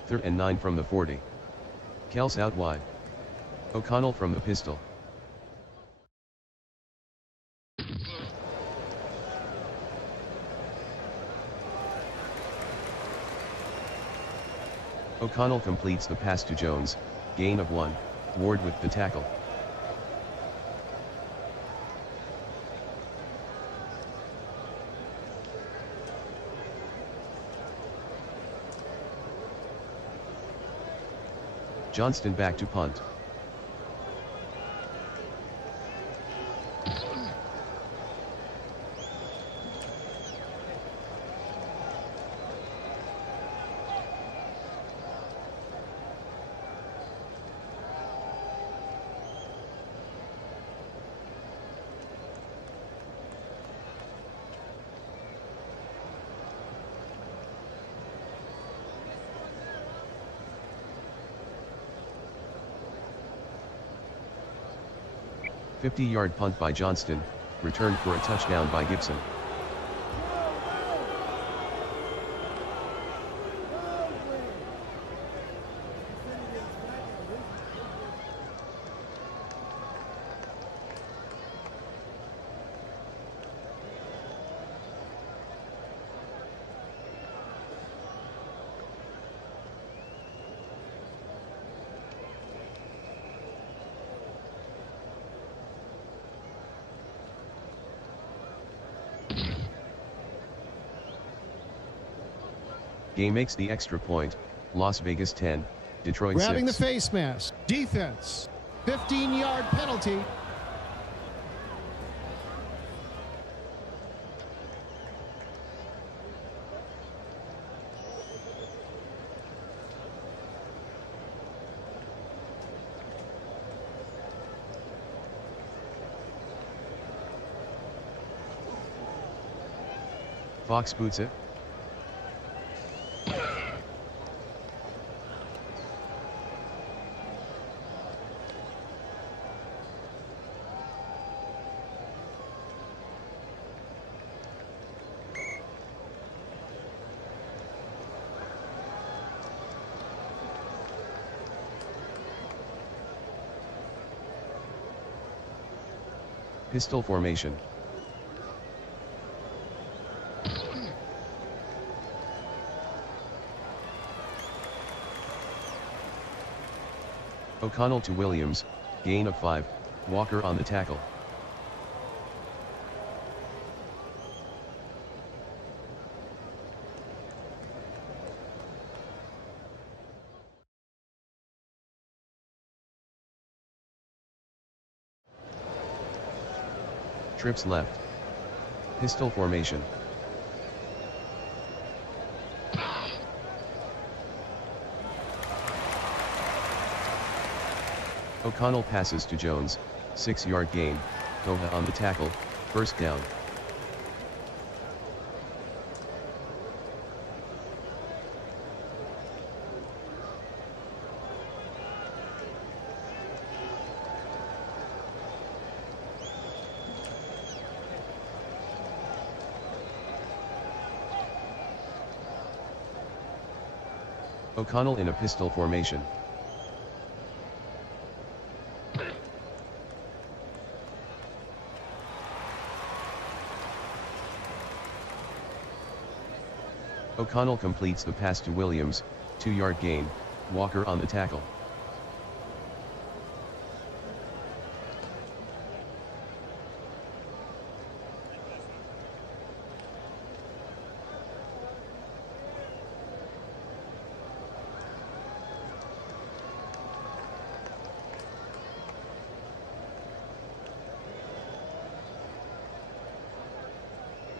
Third and 9 from the 40. Kelce out wide. O'Connell from the pistol. O'Connell completes the pass to Jones, gain of 1, Ward with the tackle. Johnston back to punt. A 50-yard punt by Johnston, returned for a touchdown by Gibson. Gay makes the extra point, Las Vegas 10, Detroit 6. Grabbing the face mask. Defense. 15-yard penalty. Fox boots it. Pistol formation. O'Connell to Williams, gain of 5, Walker on the tackle. Trips left. Pistol formation. O'Connell passes to Jones, 6-yard gain, Koha on the tackle, first down. O'Connell in a pistol formation. O'Connell completes the pass to Williams, 2-yard gain, Walker on the tackle.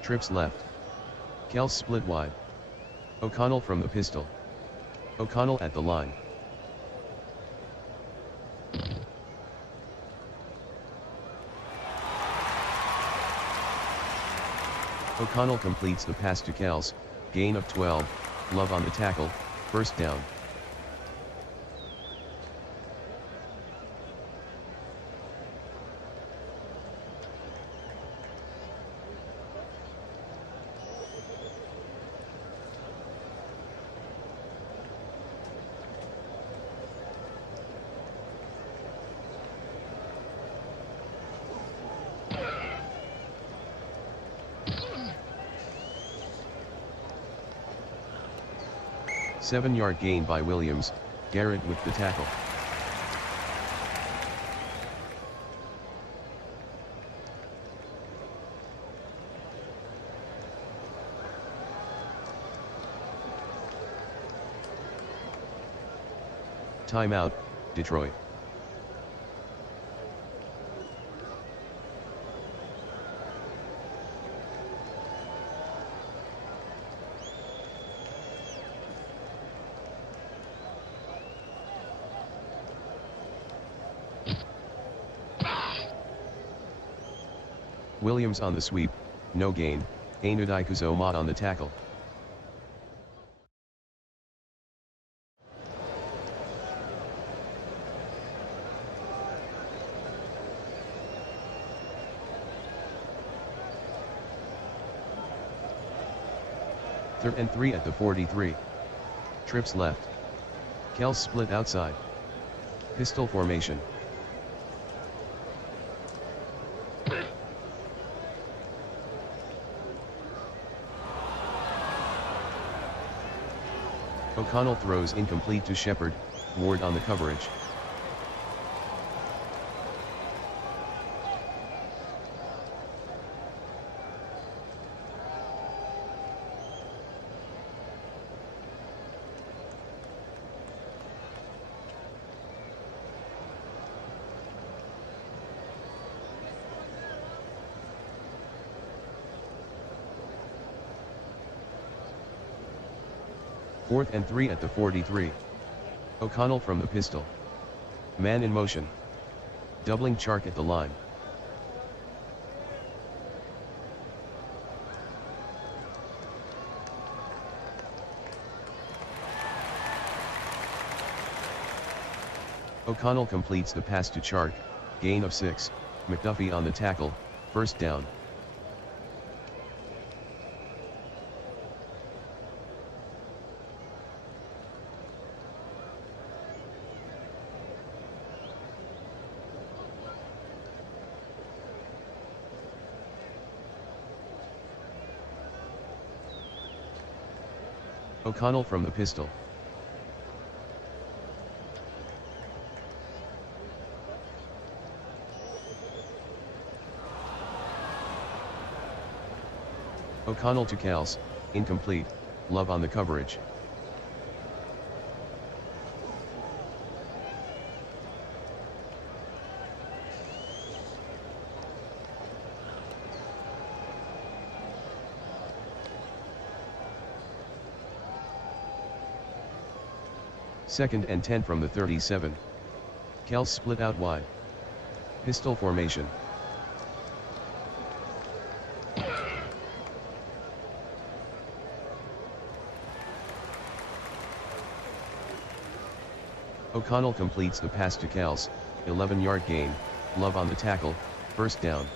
Trips left. Kelce split wide. O'Connell from the pistol. O'Connell at the line. O'Connell completes the pass to Kelce, gain of 12, Love on the tackle, first down. Seven-yard gain by Williams, Garrett with the tackle. Timeout, Detroit. Williams on the sweep, no gain, Ainudikuzoma on the tackle. Third and 3 at the 43. Trips left. Kelce split outside. Pistol formation. O'Connell throws incomplete to Shepard, Ward on the coverage. Fourth and 3 at the 43. O'Connell from the pistol. Man in motion. Doubling Chark at the line. O'Connell completes the pass to Chark, gain of 6, McDuffie on the tackle, first down. O'Connell from the pistol. O'Connell to Kelce, incomplete, Love on the coverage. Second and 10 from the 37. Kelce split out wide. Pistol formation. O'Connell completes the pass to Kelce, 11-yard gain, Love on the tackle, first down.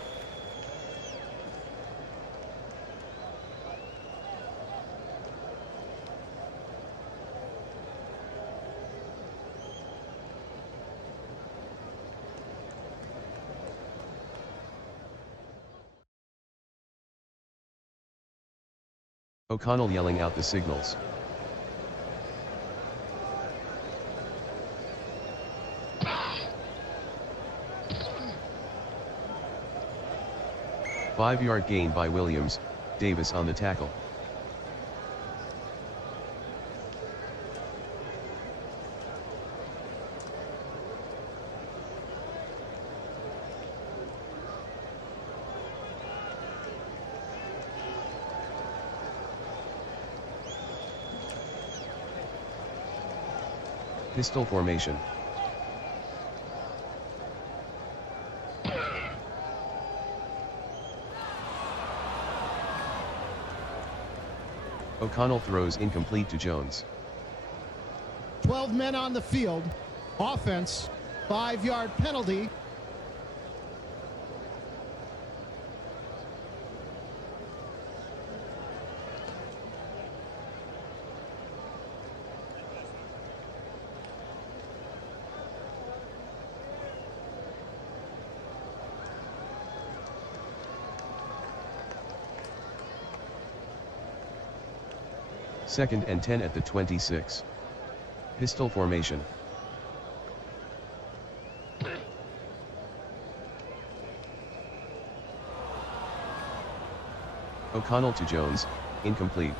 O'Connell yelling out the signals. Five-yard gain by Williams, Davis on the tackle. Pistol formation. O'Connell throws incomplete to Jones. 12 men on the field. Offense, 5-yard penalty. Second and 10 at the 26. Pistol formation. O'Connell to Jones, incomplete.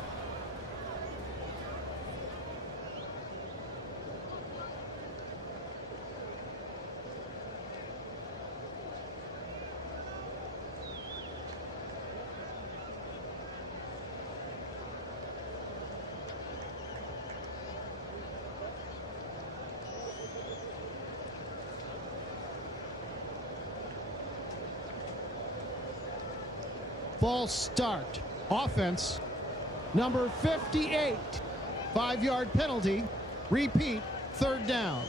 False start. Offense, number 58. 5-yard penalty. Repeat, third down.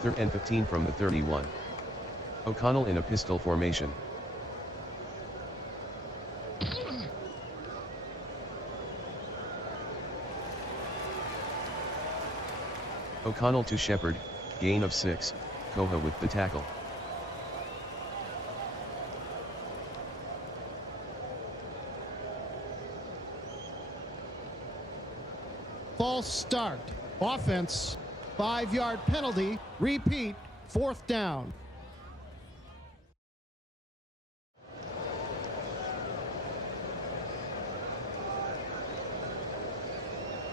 Third and 15 from the 31. O'Connell in a pistol formation. O'Connell to Shepard, gain of 6, Koha with the tackle. False start. Offense, 5-yard penalty. Repeat, fourth down.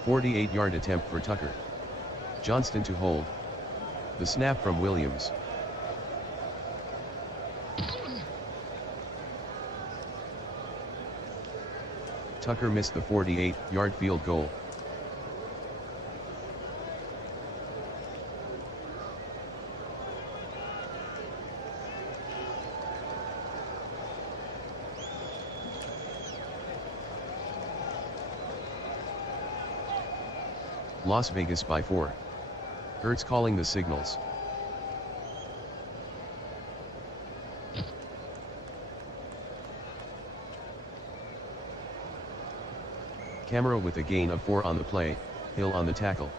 "48-yard attempt for Tucker. Johnston to hold. The snap from Williams. Tucker missed the 48-yard field goal. Las Vegas by 4. Hurts calling the signals. Camera with a gain of 4 on the play, Hill on the tackle.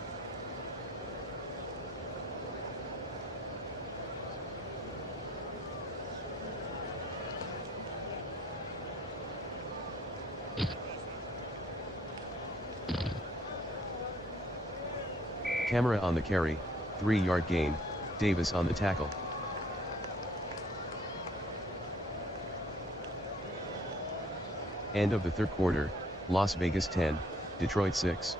Camera on the carry, 3-yard gain, Davis on the tackle. End of the third quarter, Las Vegas 10, Detroit 6.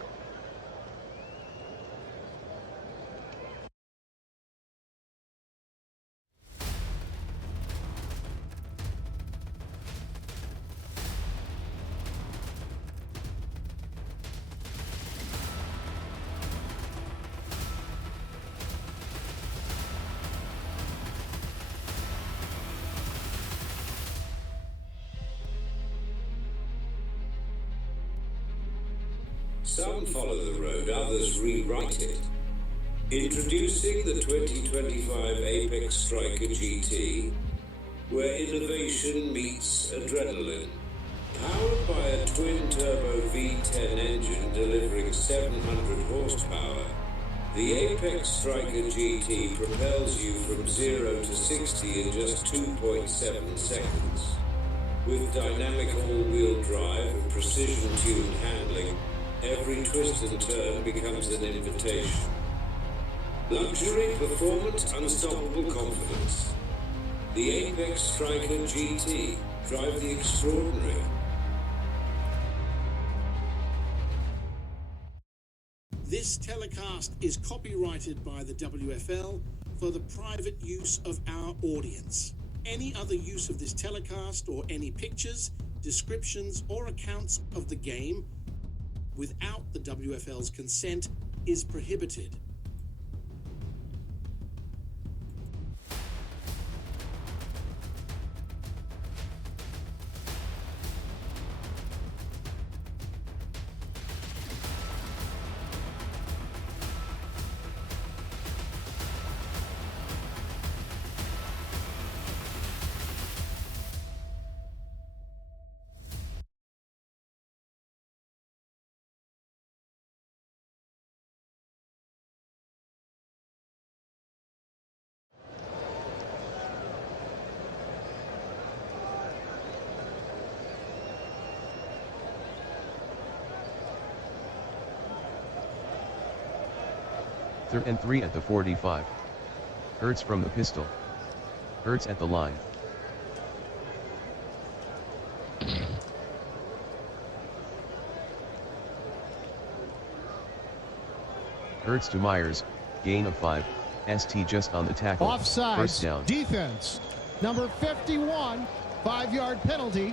Some follow the road, others rewrite it. Introducing the 2025 Apex Striker GT, where innovation meets adrenaline. Powered by a twin-turbo V10 engine delivering 700 horsepower, the Apex Striker GT propels you from 0 to 60 in just 2.7 seconds. With dynamic all-wheel drive and precision-tuned handling, every twist and turn becomes an invitation. Luxury, performance, unstoppable confidence. The Apex Striker GT. Drive the extraordinary. This telecast is copyrighted by the WFL for the private use of our audience. Any other use of this telecast or any pictures, descriptions, or accounts of the game without the WFL's consent is prohibited. Third and 3 at the 45. Hurts from the pistol. Hurts at the line. Hurts to Myers, gain of 5, ST just on the tackle. Offsides, first down. defense. Number 51, 5-yard penalty.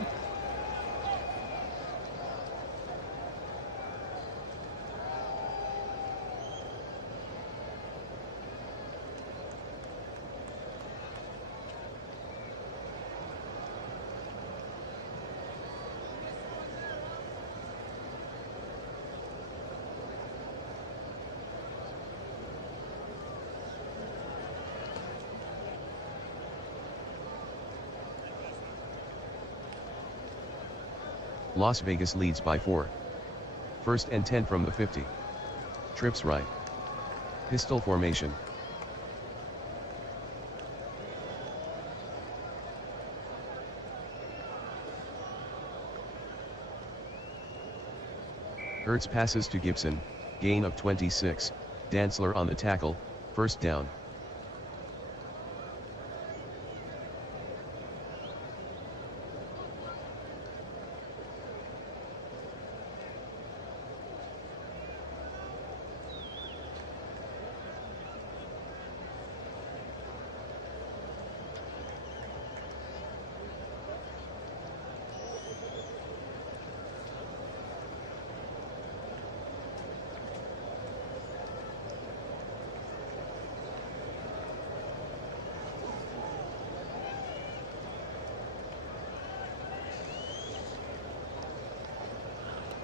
Las Vegas leads by 4. First and 10 from the 50. Trips right. Pistol formation. Hurts passes to Gibson, gain of 26, Dantzler on the tackle, first down.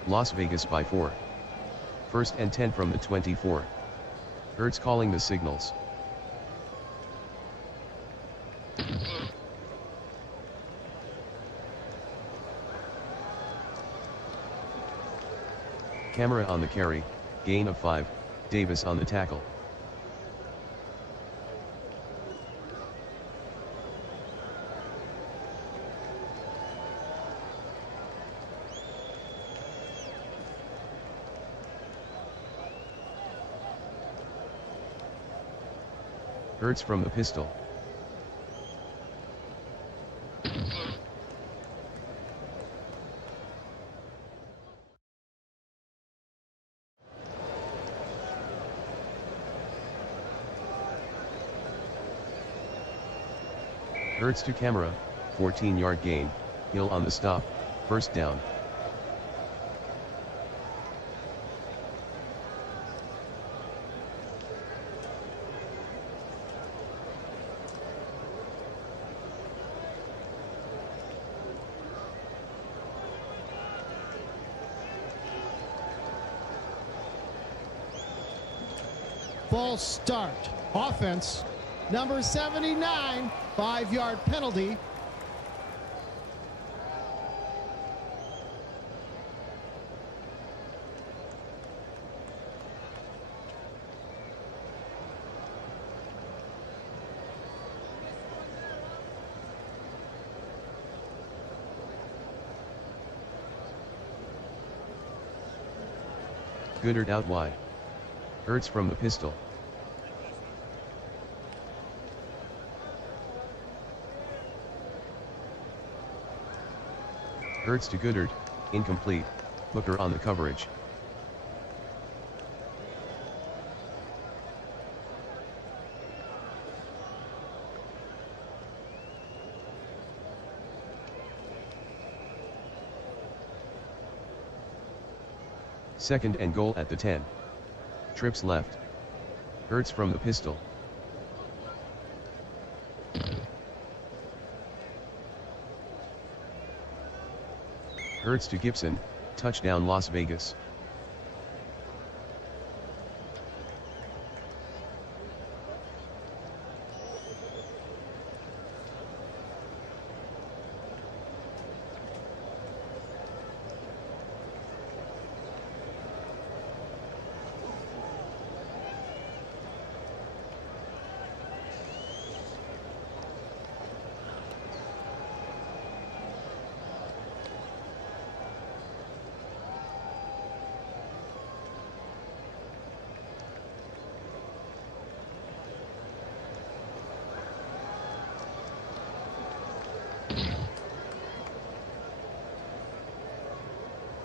Las Vegas by 4. First and 10 from the 24. Hurts calling the signals. Camera on the carry, gain of 5, Davis on the tackle. Hurts from the pistol. Hurts to camera, 14-yard gain, Hill on the stop, first down. False start. Offense. Number 79, 5-yard penalty. Goodard out wide. Hurts from the pistol. Hurts to Goodard, incomplete, Hooker on the coverage. Second and goal at the 10. Trips left. Hurts from the pistol. Hurts to Gibson, touchdown Las Vegas.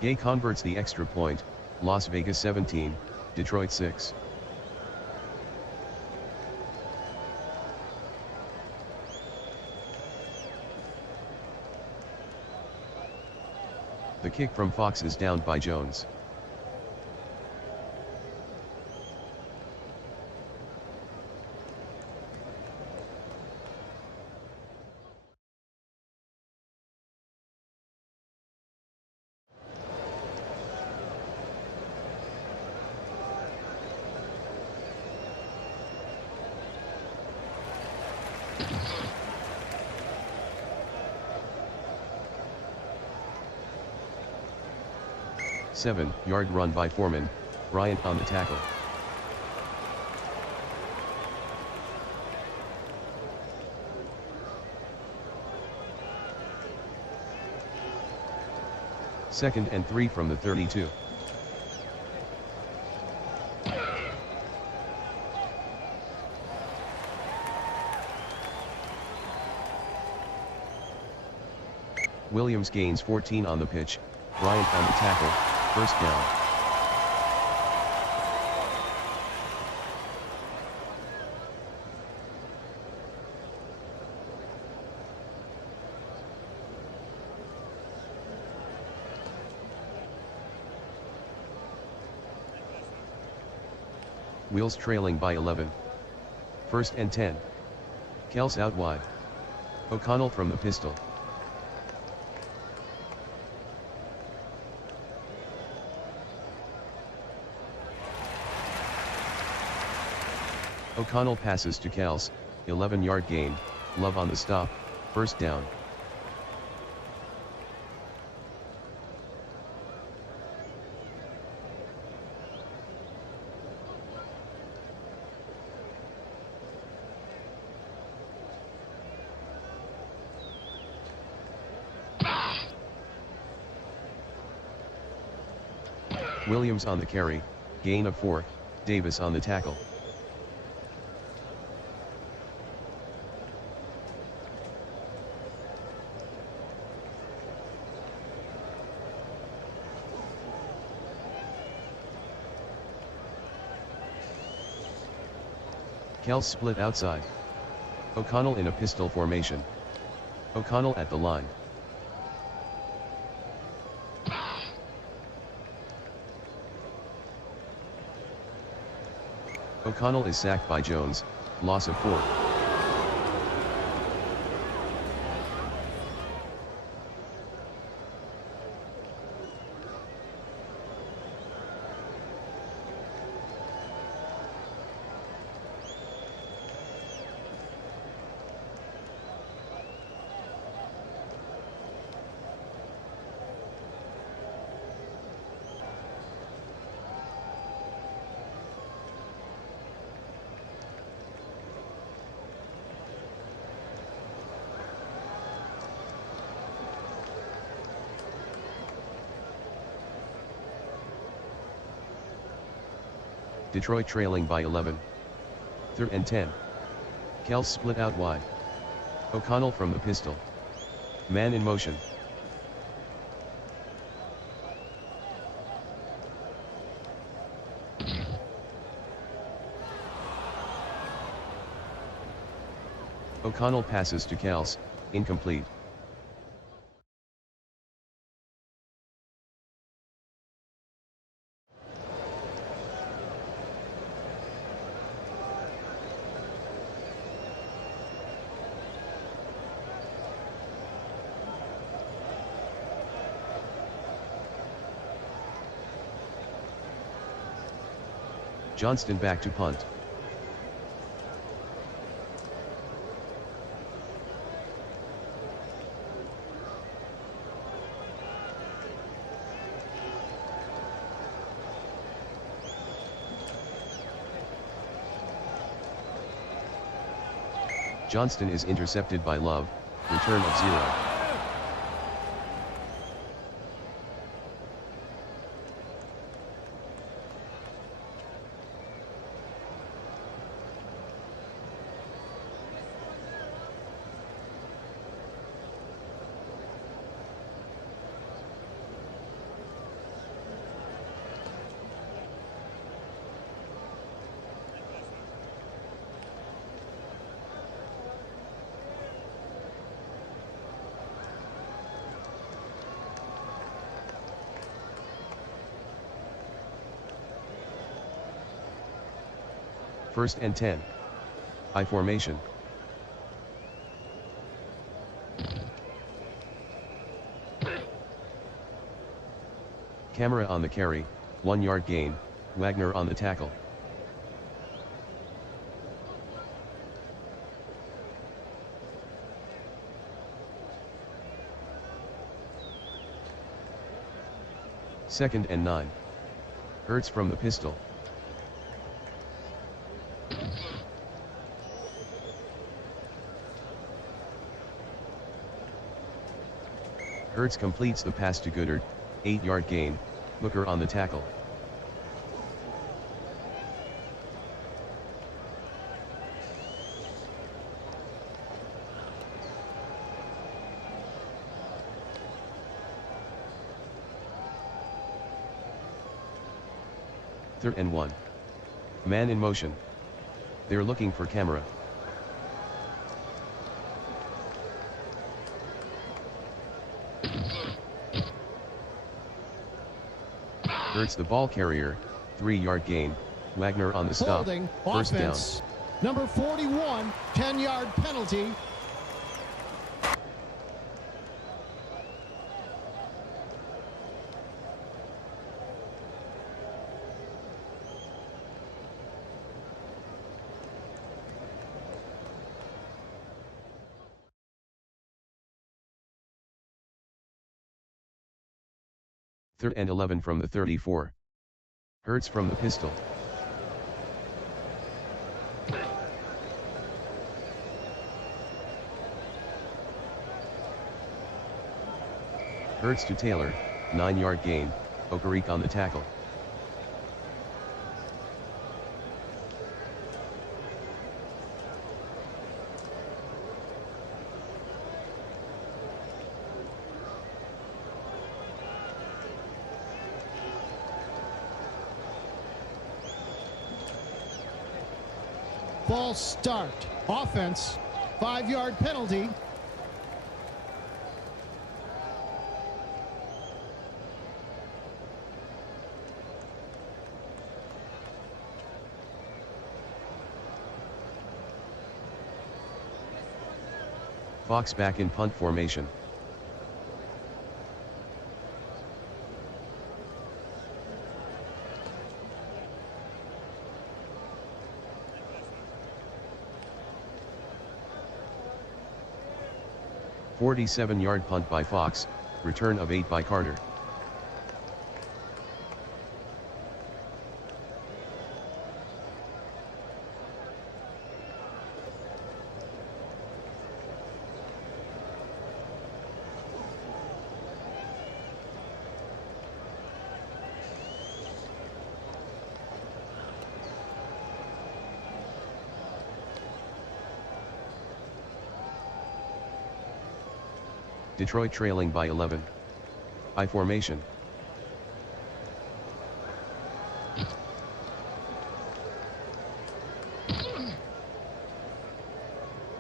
Gay converts the extra point, Las Vegas 17, Detroit 6. The kick from Fox is downed by Jones. Seven-yard run by Foreman, Bryant on the tackle. Second and 3 from the 32. Williams gains 14 on the pitch, Bryant on the tackle, first down. Wheels trailing by 11. First and 10. Kelce out wide. O'Connell from the pistol. O'Connell passes to Kelce, 11-yard gain, Love on the stop, first down. Williams on the carry, gain of 4, Davis on the tackle. Kelce split outside. O'Connell in a pistol formation. O'Connell at the line. O'Connell is sacked by Jones, loss of 4. Detroit trailing by 11. 3rd and 10. Kelce split out wide. O'Connell from the pistol. Man in motion. O'Connell passes to Kelce, incomplete. Johnston back to punt. Johnston is intercepted by Love, return of 0. First and 10. I formation. Camera on the carry, 1 yard gain, Wagner on the tackle. Second and 9. Hurts from the pistol. Hurts completes the pass to Goddard, 8 yard gain, Booker on the tackle. Third and 1. Man in motion. They're looking for camera. Hurts the ball carrier, 3 yard gain, Wagner on the stop, Holding, first offense. down. Number 41, 10 yard penalty. Third and 11 from the 34. Hurts from the pistol. Hurts to Taylor, 9 yard gain, Okereke on the tackle. False start. Offense. 5-yard penalty. Fox back in punt formation. "47-yard punt by Fox, return of 8 by Carter. Detroit trailing by 11. I formation.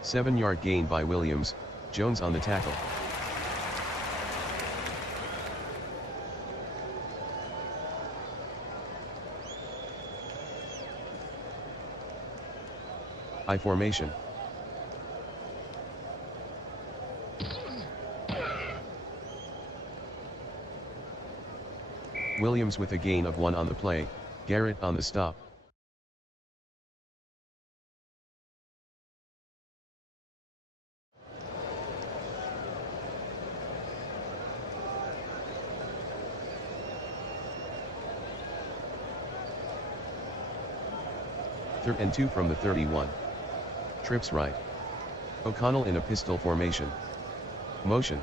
Seven-yard gain by Williams, Jones on the tackle. I formation. Williams with a gain of 1 on the play, Garrett on the stop. Third and 2 from the 31. Trips right. O'Connell in a pistol formation. Motion.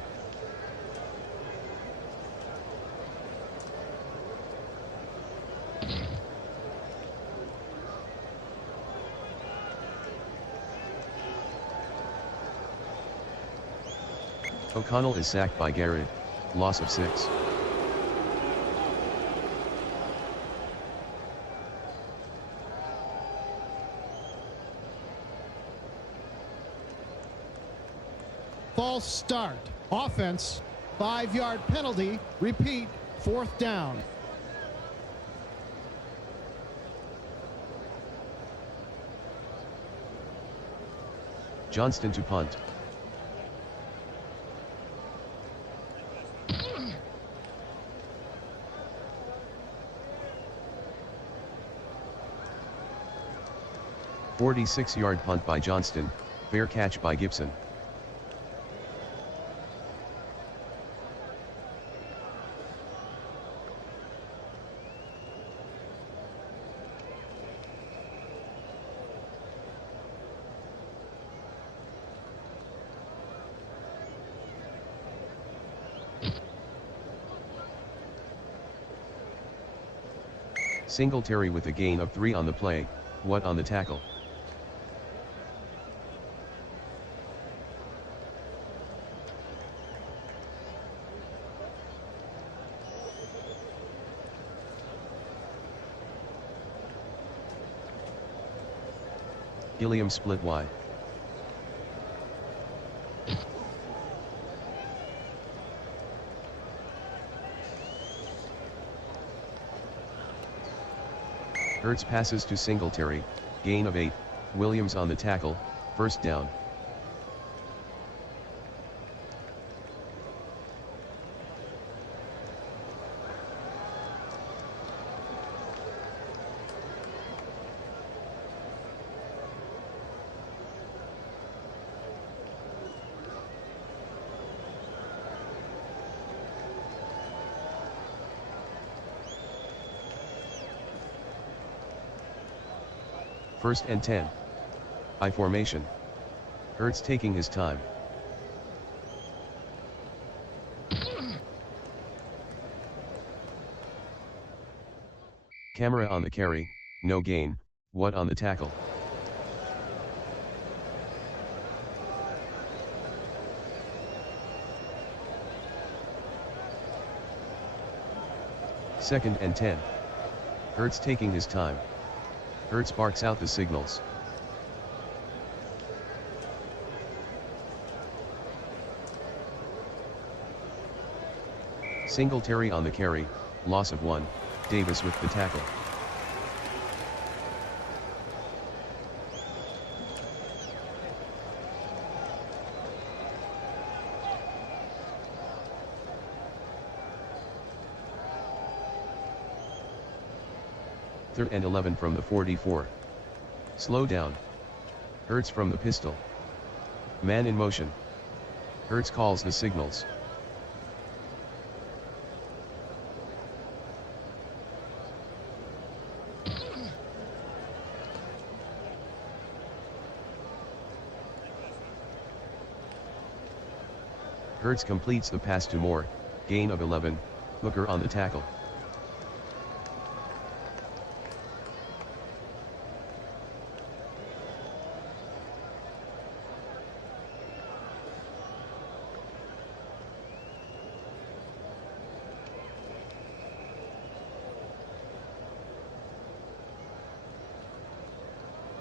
O'Connell is sacked by Garrett, loss of 6. False start. Offense. 5-yard penalty. Repeat. 4th down. Johnston to punt. "46-yard punt by Johnston, fair catch by Gibson. Singletary with a gain of 3 on the play, what on the tackle? Gilliam split wide. Hurts passes to Singletary, gain of 8, Williams on the tackle, 1st down. First and 10. I formation. Hurts taking his time. Camera on the carry, no gain, what on the tackle? Second and 10. Hurts taking his time. Hurts barks out the signals. Singletary on the carry, loss of 1, Davis with the tackle. Third and 11 from the 44. Slow down. Hurts from the pistol. Man in motion. Hurts calls the signals. Hurts completes the pass to Moore, gain of 11, Hooker on the tackle.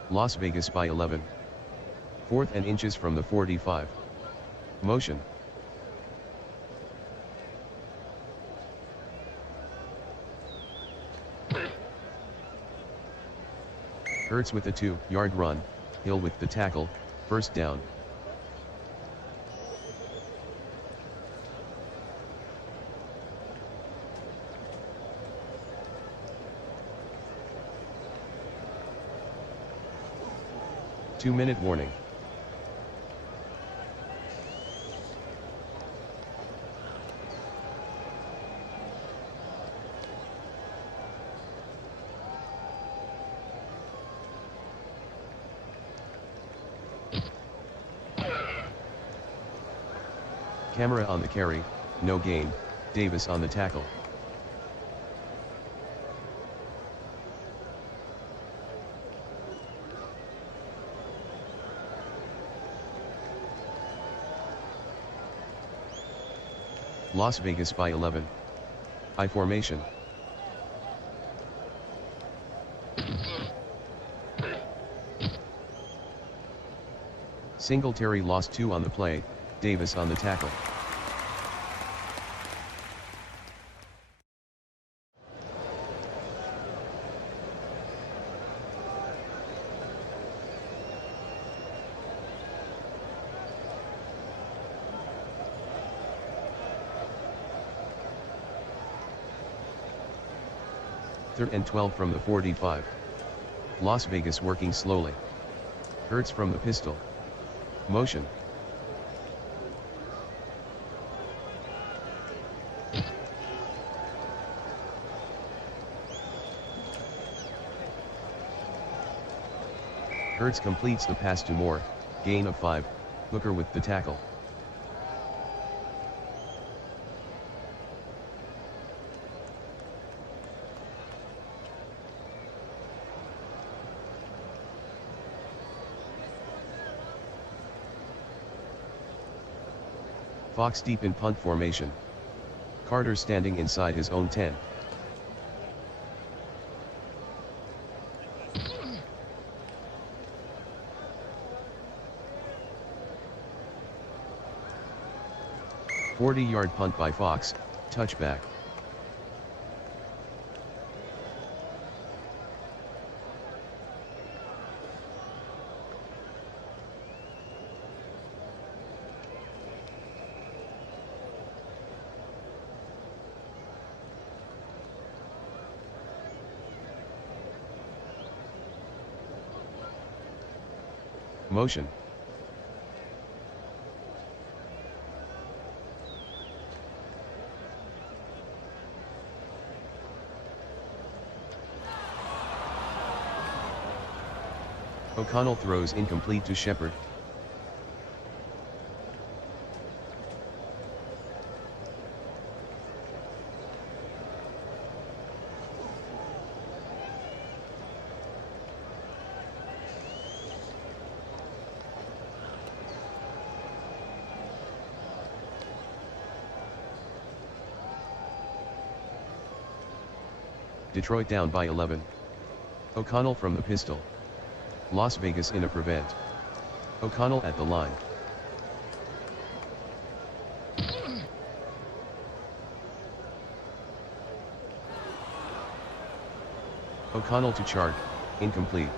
Las Vegas by 11. 4th and inches from the 45. Motion. Hurts with a 2-yard run, Hill with the tackle, first down. Two-minute warning. Camera on the carry, no gain, Davis on the tackle. Las Vegas by 11. I formation. Singletary lost 2 on the play, Davis on the tackle. Third and 12 from the 45. Las Vegas working slowly. Hurts from the pistol. Motion. Hurts completes the pass to Moore, gain of 5, Hooker with the tackle. Fox deep in punt formation. Carter standing inside his own 10. "40-yard punt by Fox, touchback." Motion. O'Connell throws incomplete to Shepard. Detroit down by 11. O'Connell from the pistol. Las Vegas in a prevent. O'Connell at the line. O'Connell to Chark, incomplete.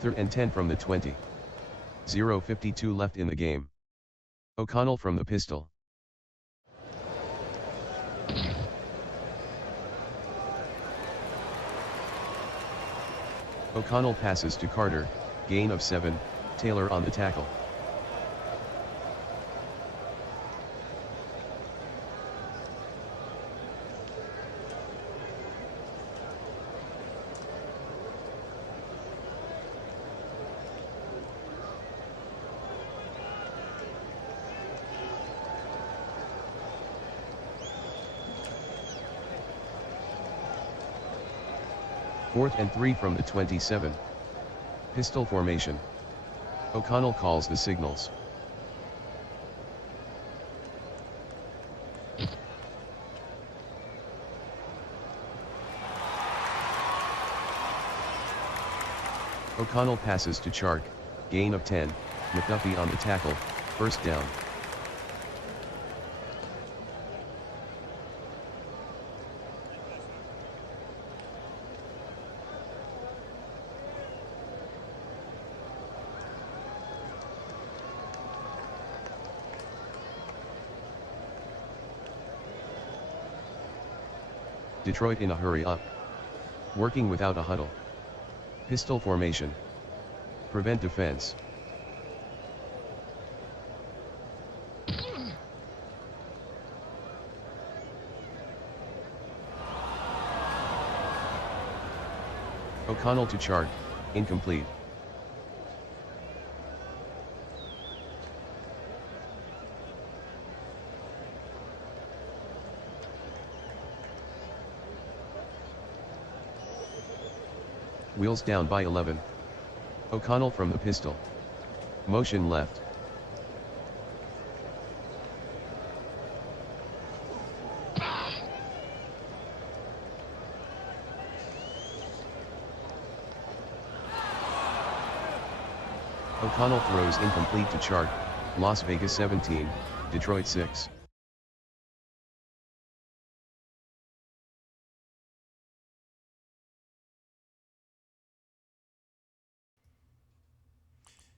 Third and 10 from the 20. 0:52 left in the game. O'Connell from the pistol. O'Connell passes to Carter, gain of 7, Taylor on the tackle. Fourth and 3 from the 27. Pistol formation. O'Connell calls the signals. O'Connell passes to Chark, gain of 10, McDuffie on the tackle, first down. Detroit in a hurry up. Working without a huddle. Pistol formation. Prevent defense. O'Connell to Chark, incomplete. Wheels down by 11. O'Connell from the pistol. Motion left. O'Connell throws incomplete to Chark, Las Vegas 17, Detroit 6.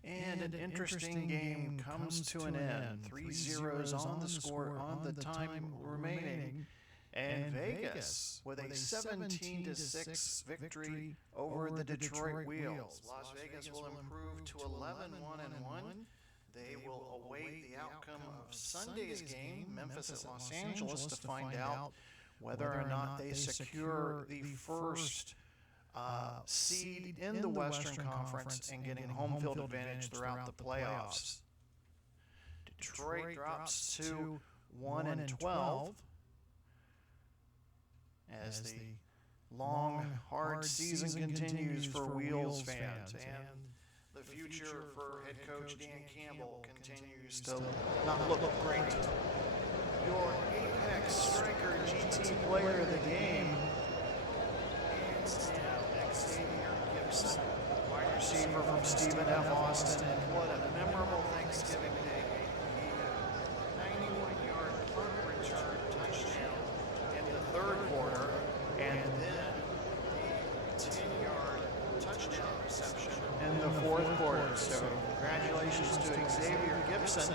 And an interesting game comes to an end. 3-0 on the score on the time remaining. And Vegas with a 17-6 victory over the Detroit Wheels. Las Vegas will improve to 11-1-1. They will await the outcome of Sunday's game, Memphis at Los Angeles, to find out whether or not they secure the first seed in the Western Conference and getting home field advantage throughout the playoffs. Detroit drops to 1-12 as the long, hard season continues for Wheels fans, and the future for head coach Dan Campbell continues to not look great. Your Apex Striker GT player of the game, hands down, Xavier Gibson, wide receiver from Stephen F. Austin, and what a memorable Thanksgiving Day game. He 91-yard punt return touchdown in the third quarter, and then the 10-yard touchdown reception in the fourth quarter. So congratulations to Xavier Gibson,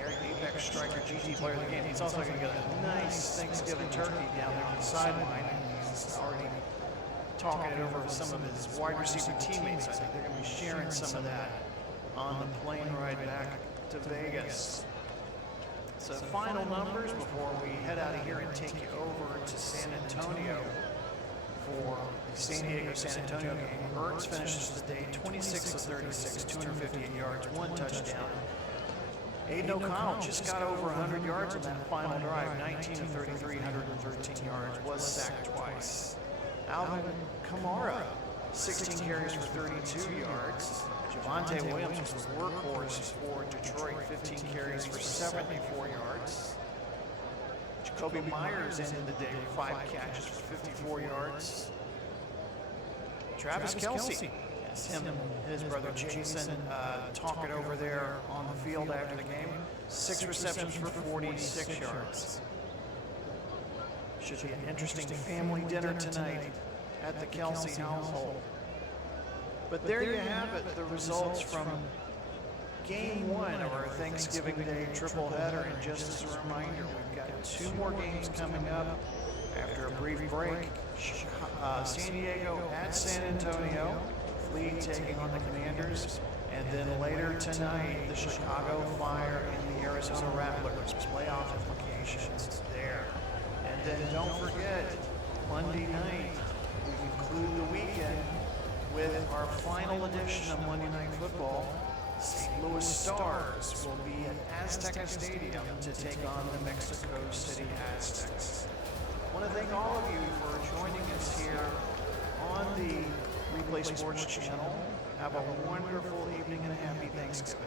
Apex Striker GT player of the game. He's also going to get a nice Thanksgiving turkey down there on the sideline. He's already talking it over with some of his wide receiver teammates. I think they're going to be sharing some of that on the plane ride back to Vegas. So final numbers before we head out of here and take you over to San Antonio for the San Diego-San Antonio game. Hurts finishes the day 26 of 36, 258 yards, 1 touchdown. Aiden O'Connell just got over 100 yards on that final drive, 19 of 33, 113 yards, was sacked twice. Alvin Kamara, 16 carries for 32 yards. Javonte Williams was the workhorse for Detroit, 15 carries for 74 yards. Jacoby Myers ended the day with 5 catches for 54 yards. Travis Kelce. Yes, him and his brother Jason talk it over there on the field after the game. 6 receptions for 46 yards. Should be an interesting family dinner tonight at the Kelce household. But there you have it, the results from Game 1 of our Thanksgiving Day tripleheader. And just as a reminder, we've got 2 more games coming up after a brief break. San Diego at San Antonio, Fleet taking on the Commanders. And then later tonight, the Chicago Fire and the Arizona Rattlers. Playoff implications there. And then don't forget, Monday night, we conclude the weekend with our final edition of Monday Night Football. St. Louis Stars will be at Azteca Stadium to take on the Mexico City Aztecs. I want to thank all of you for joining us here on the Replay Sports channel. Have a wonderful evening and a happy Thanksgiving.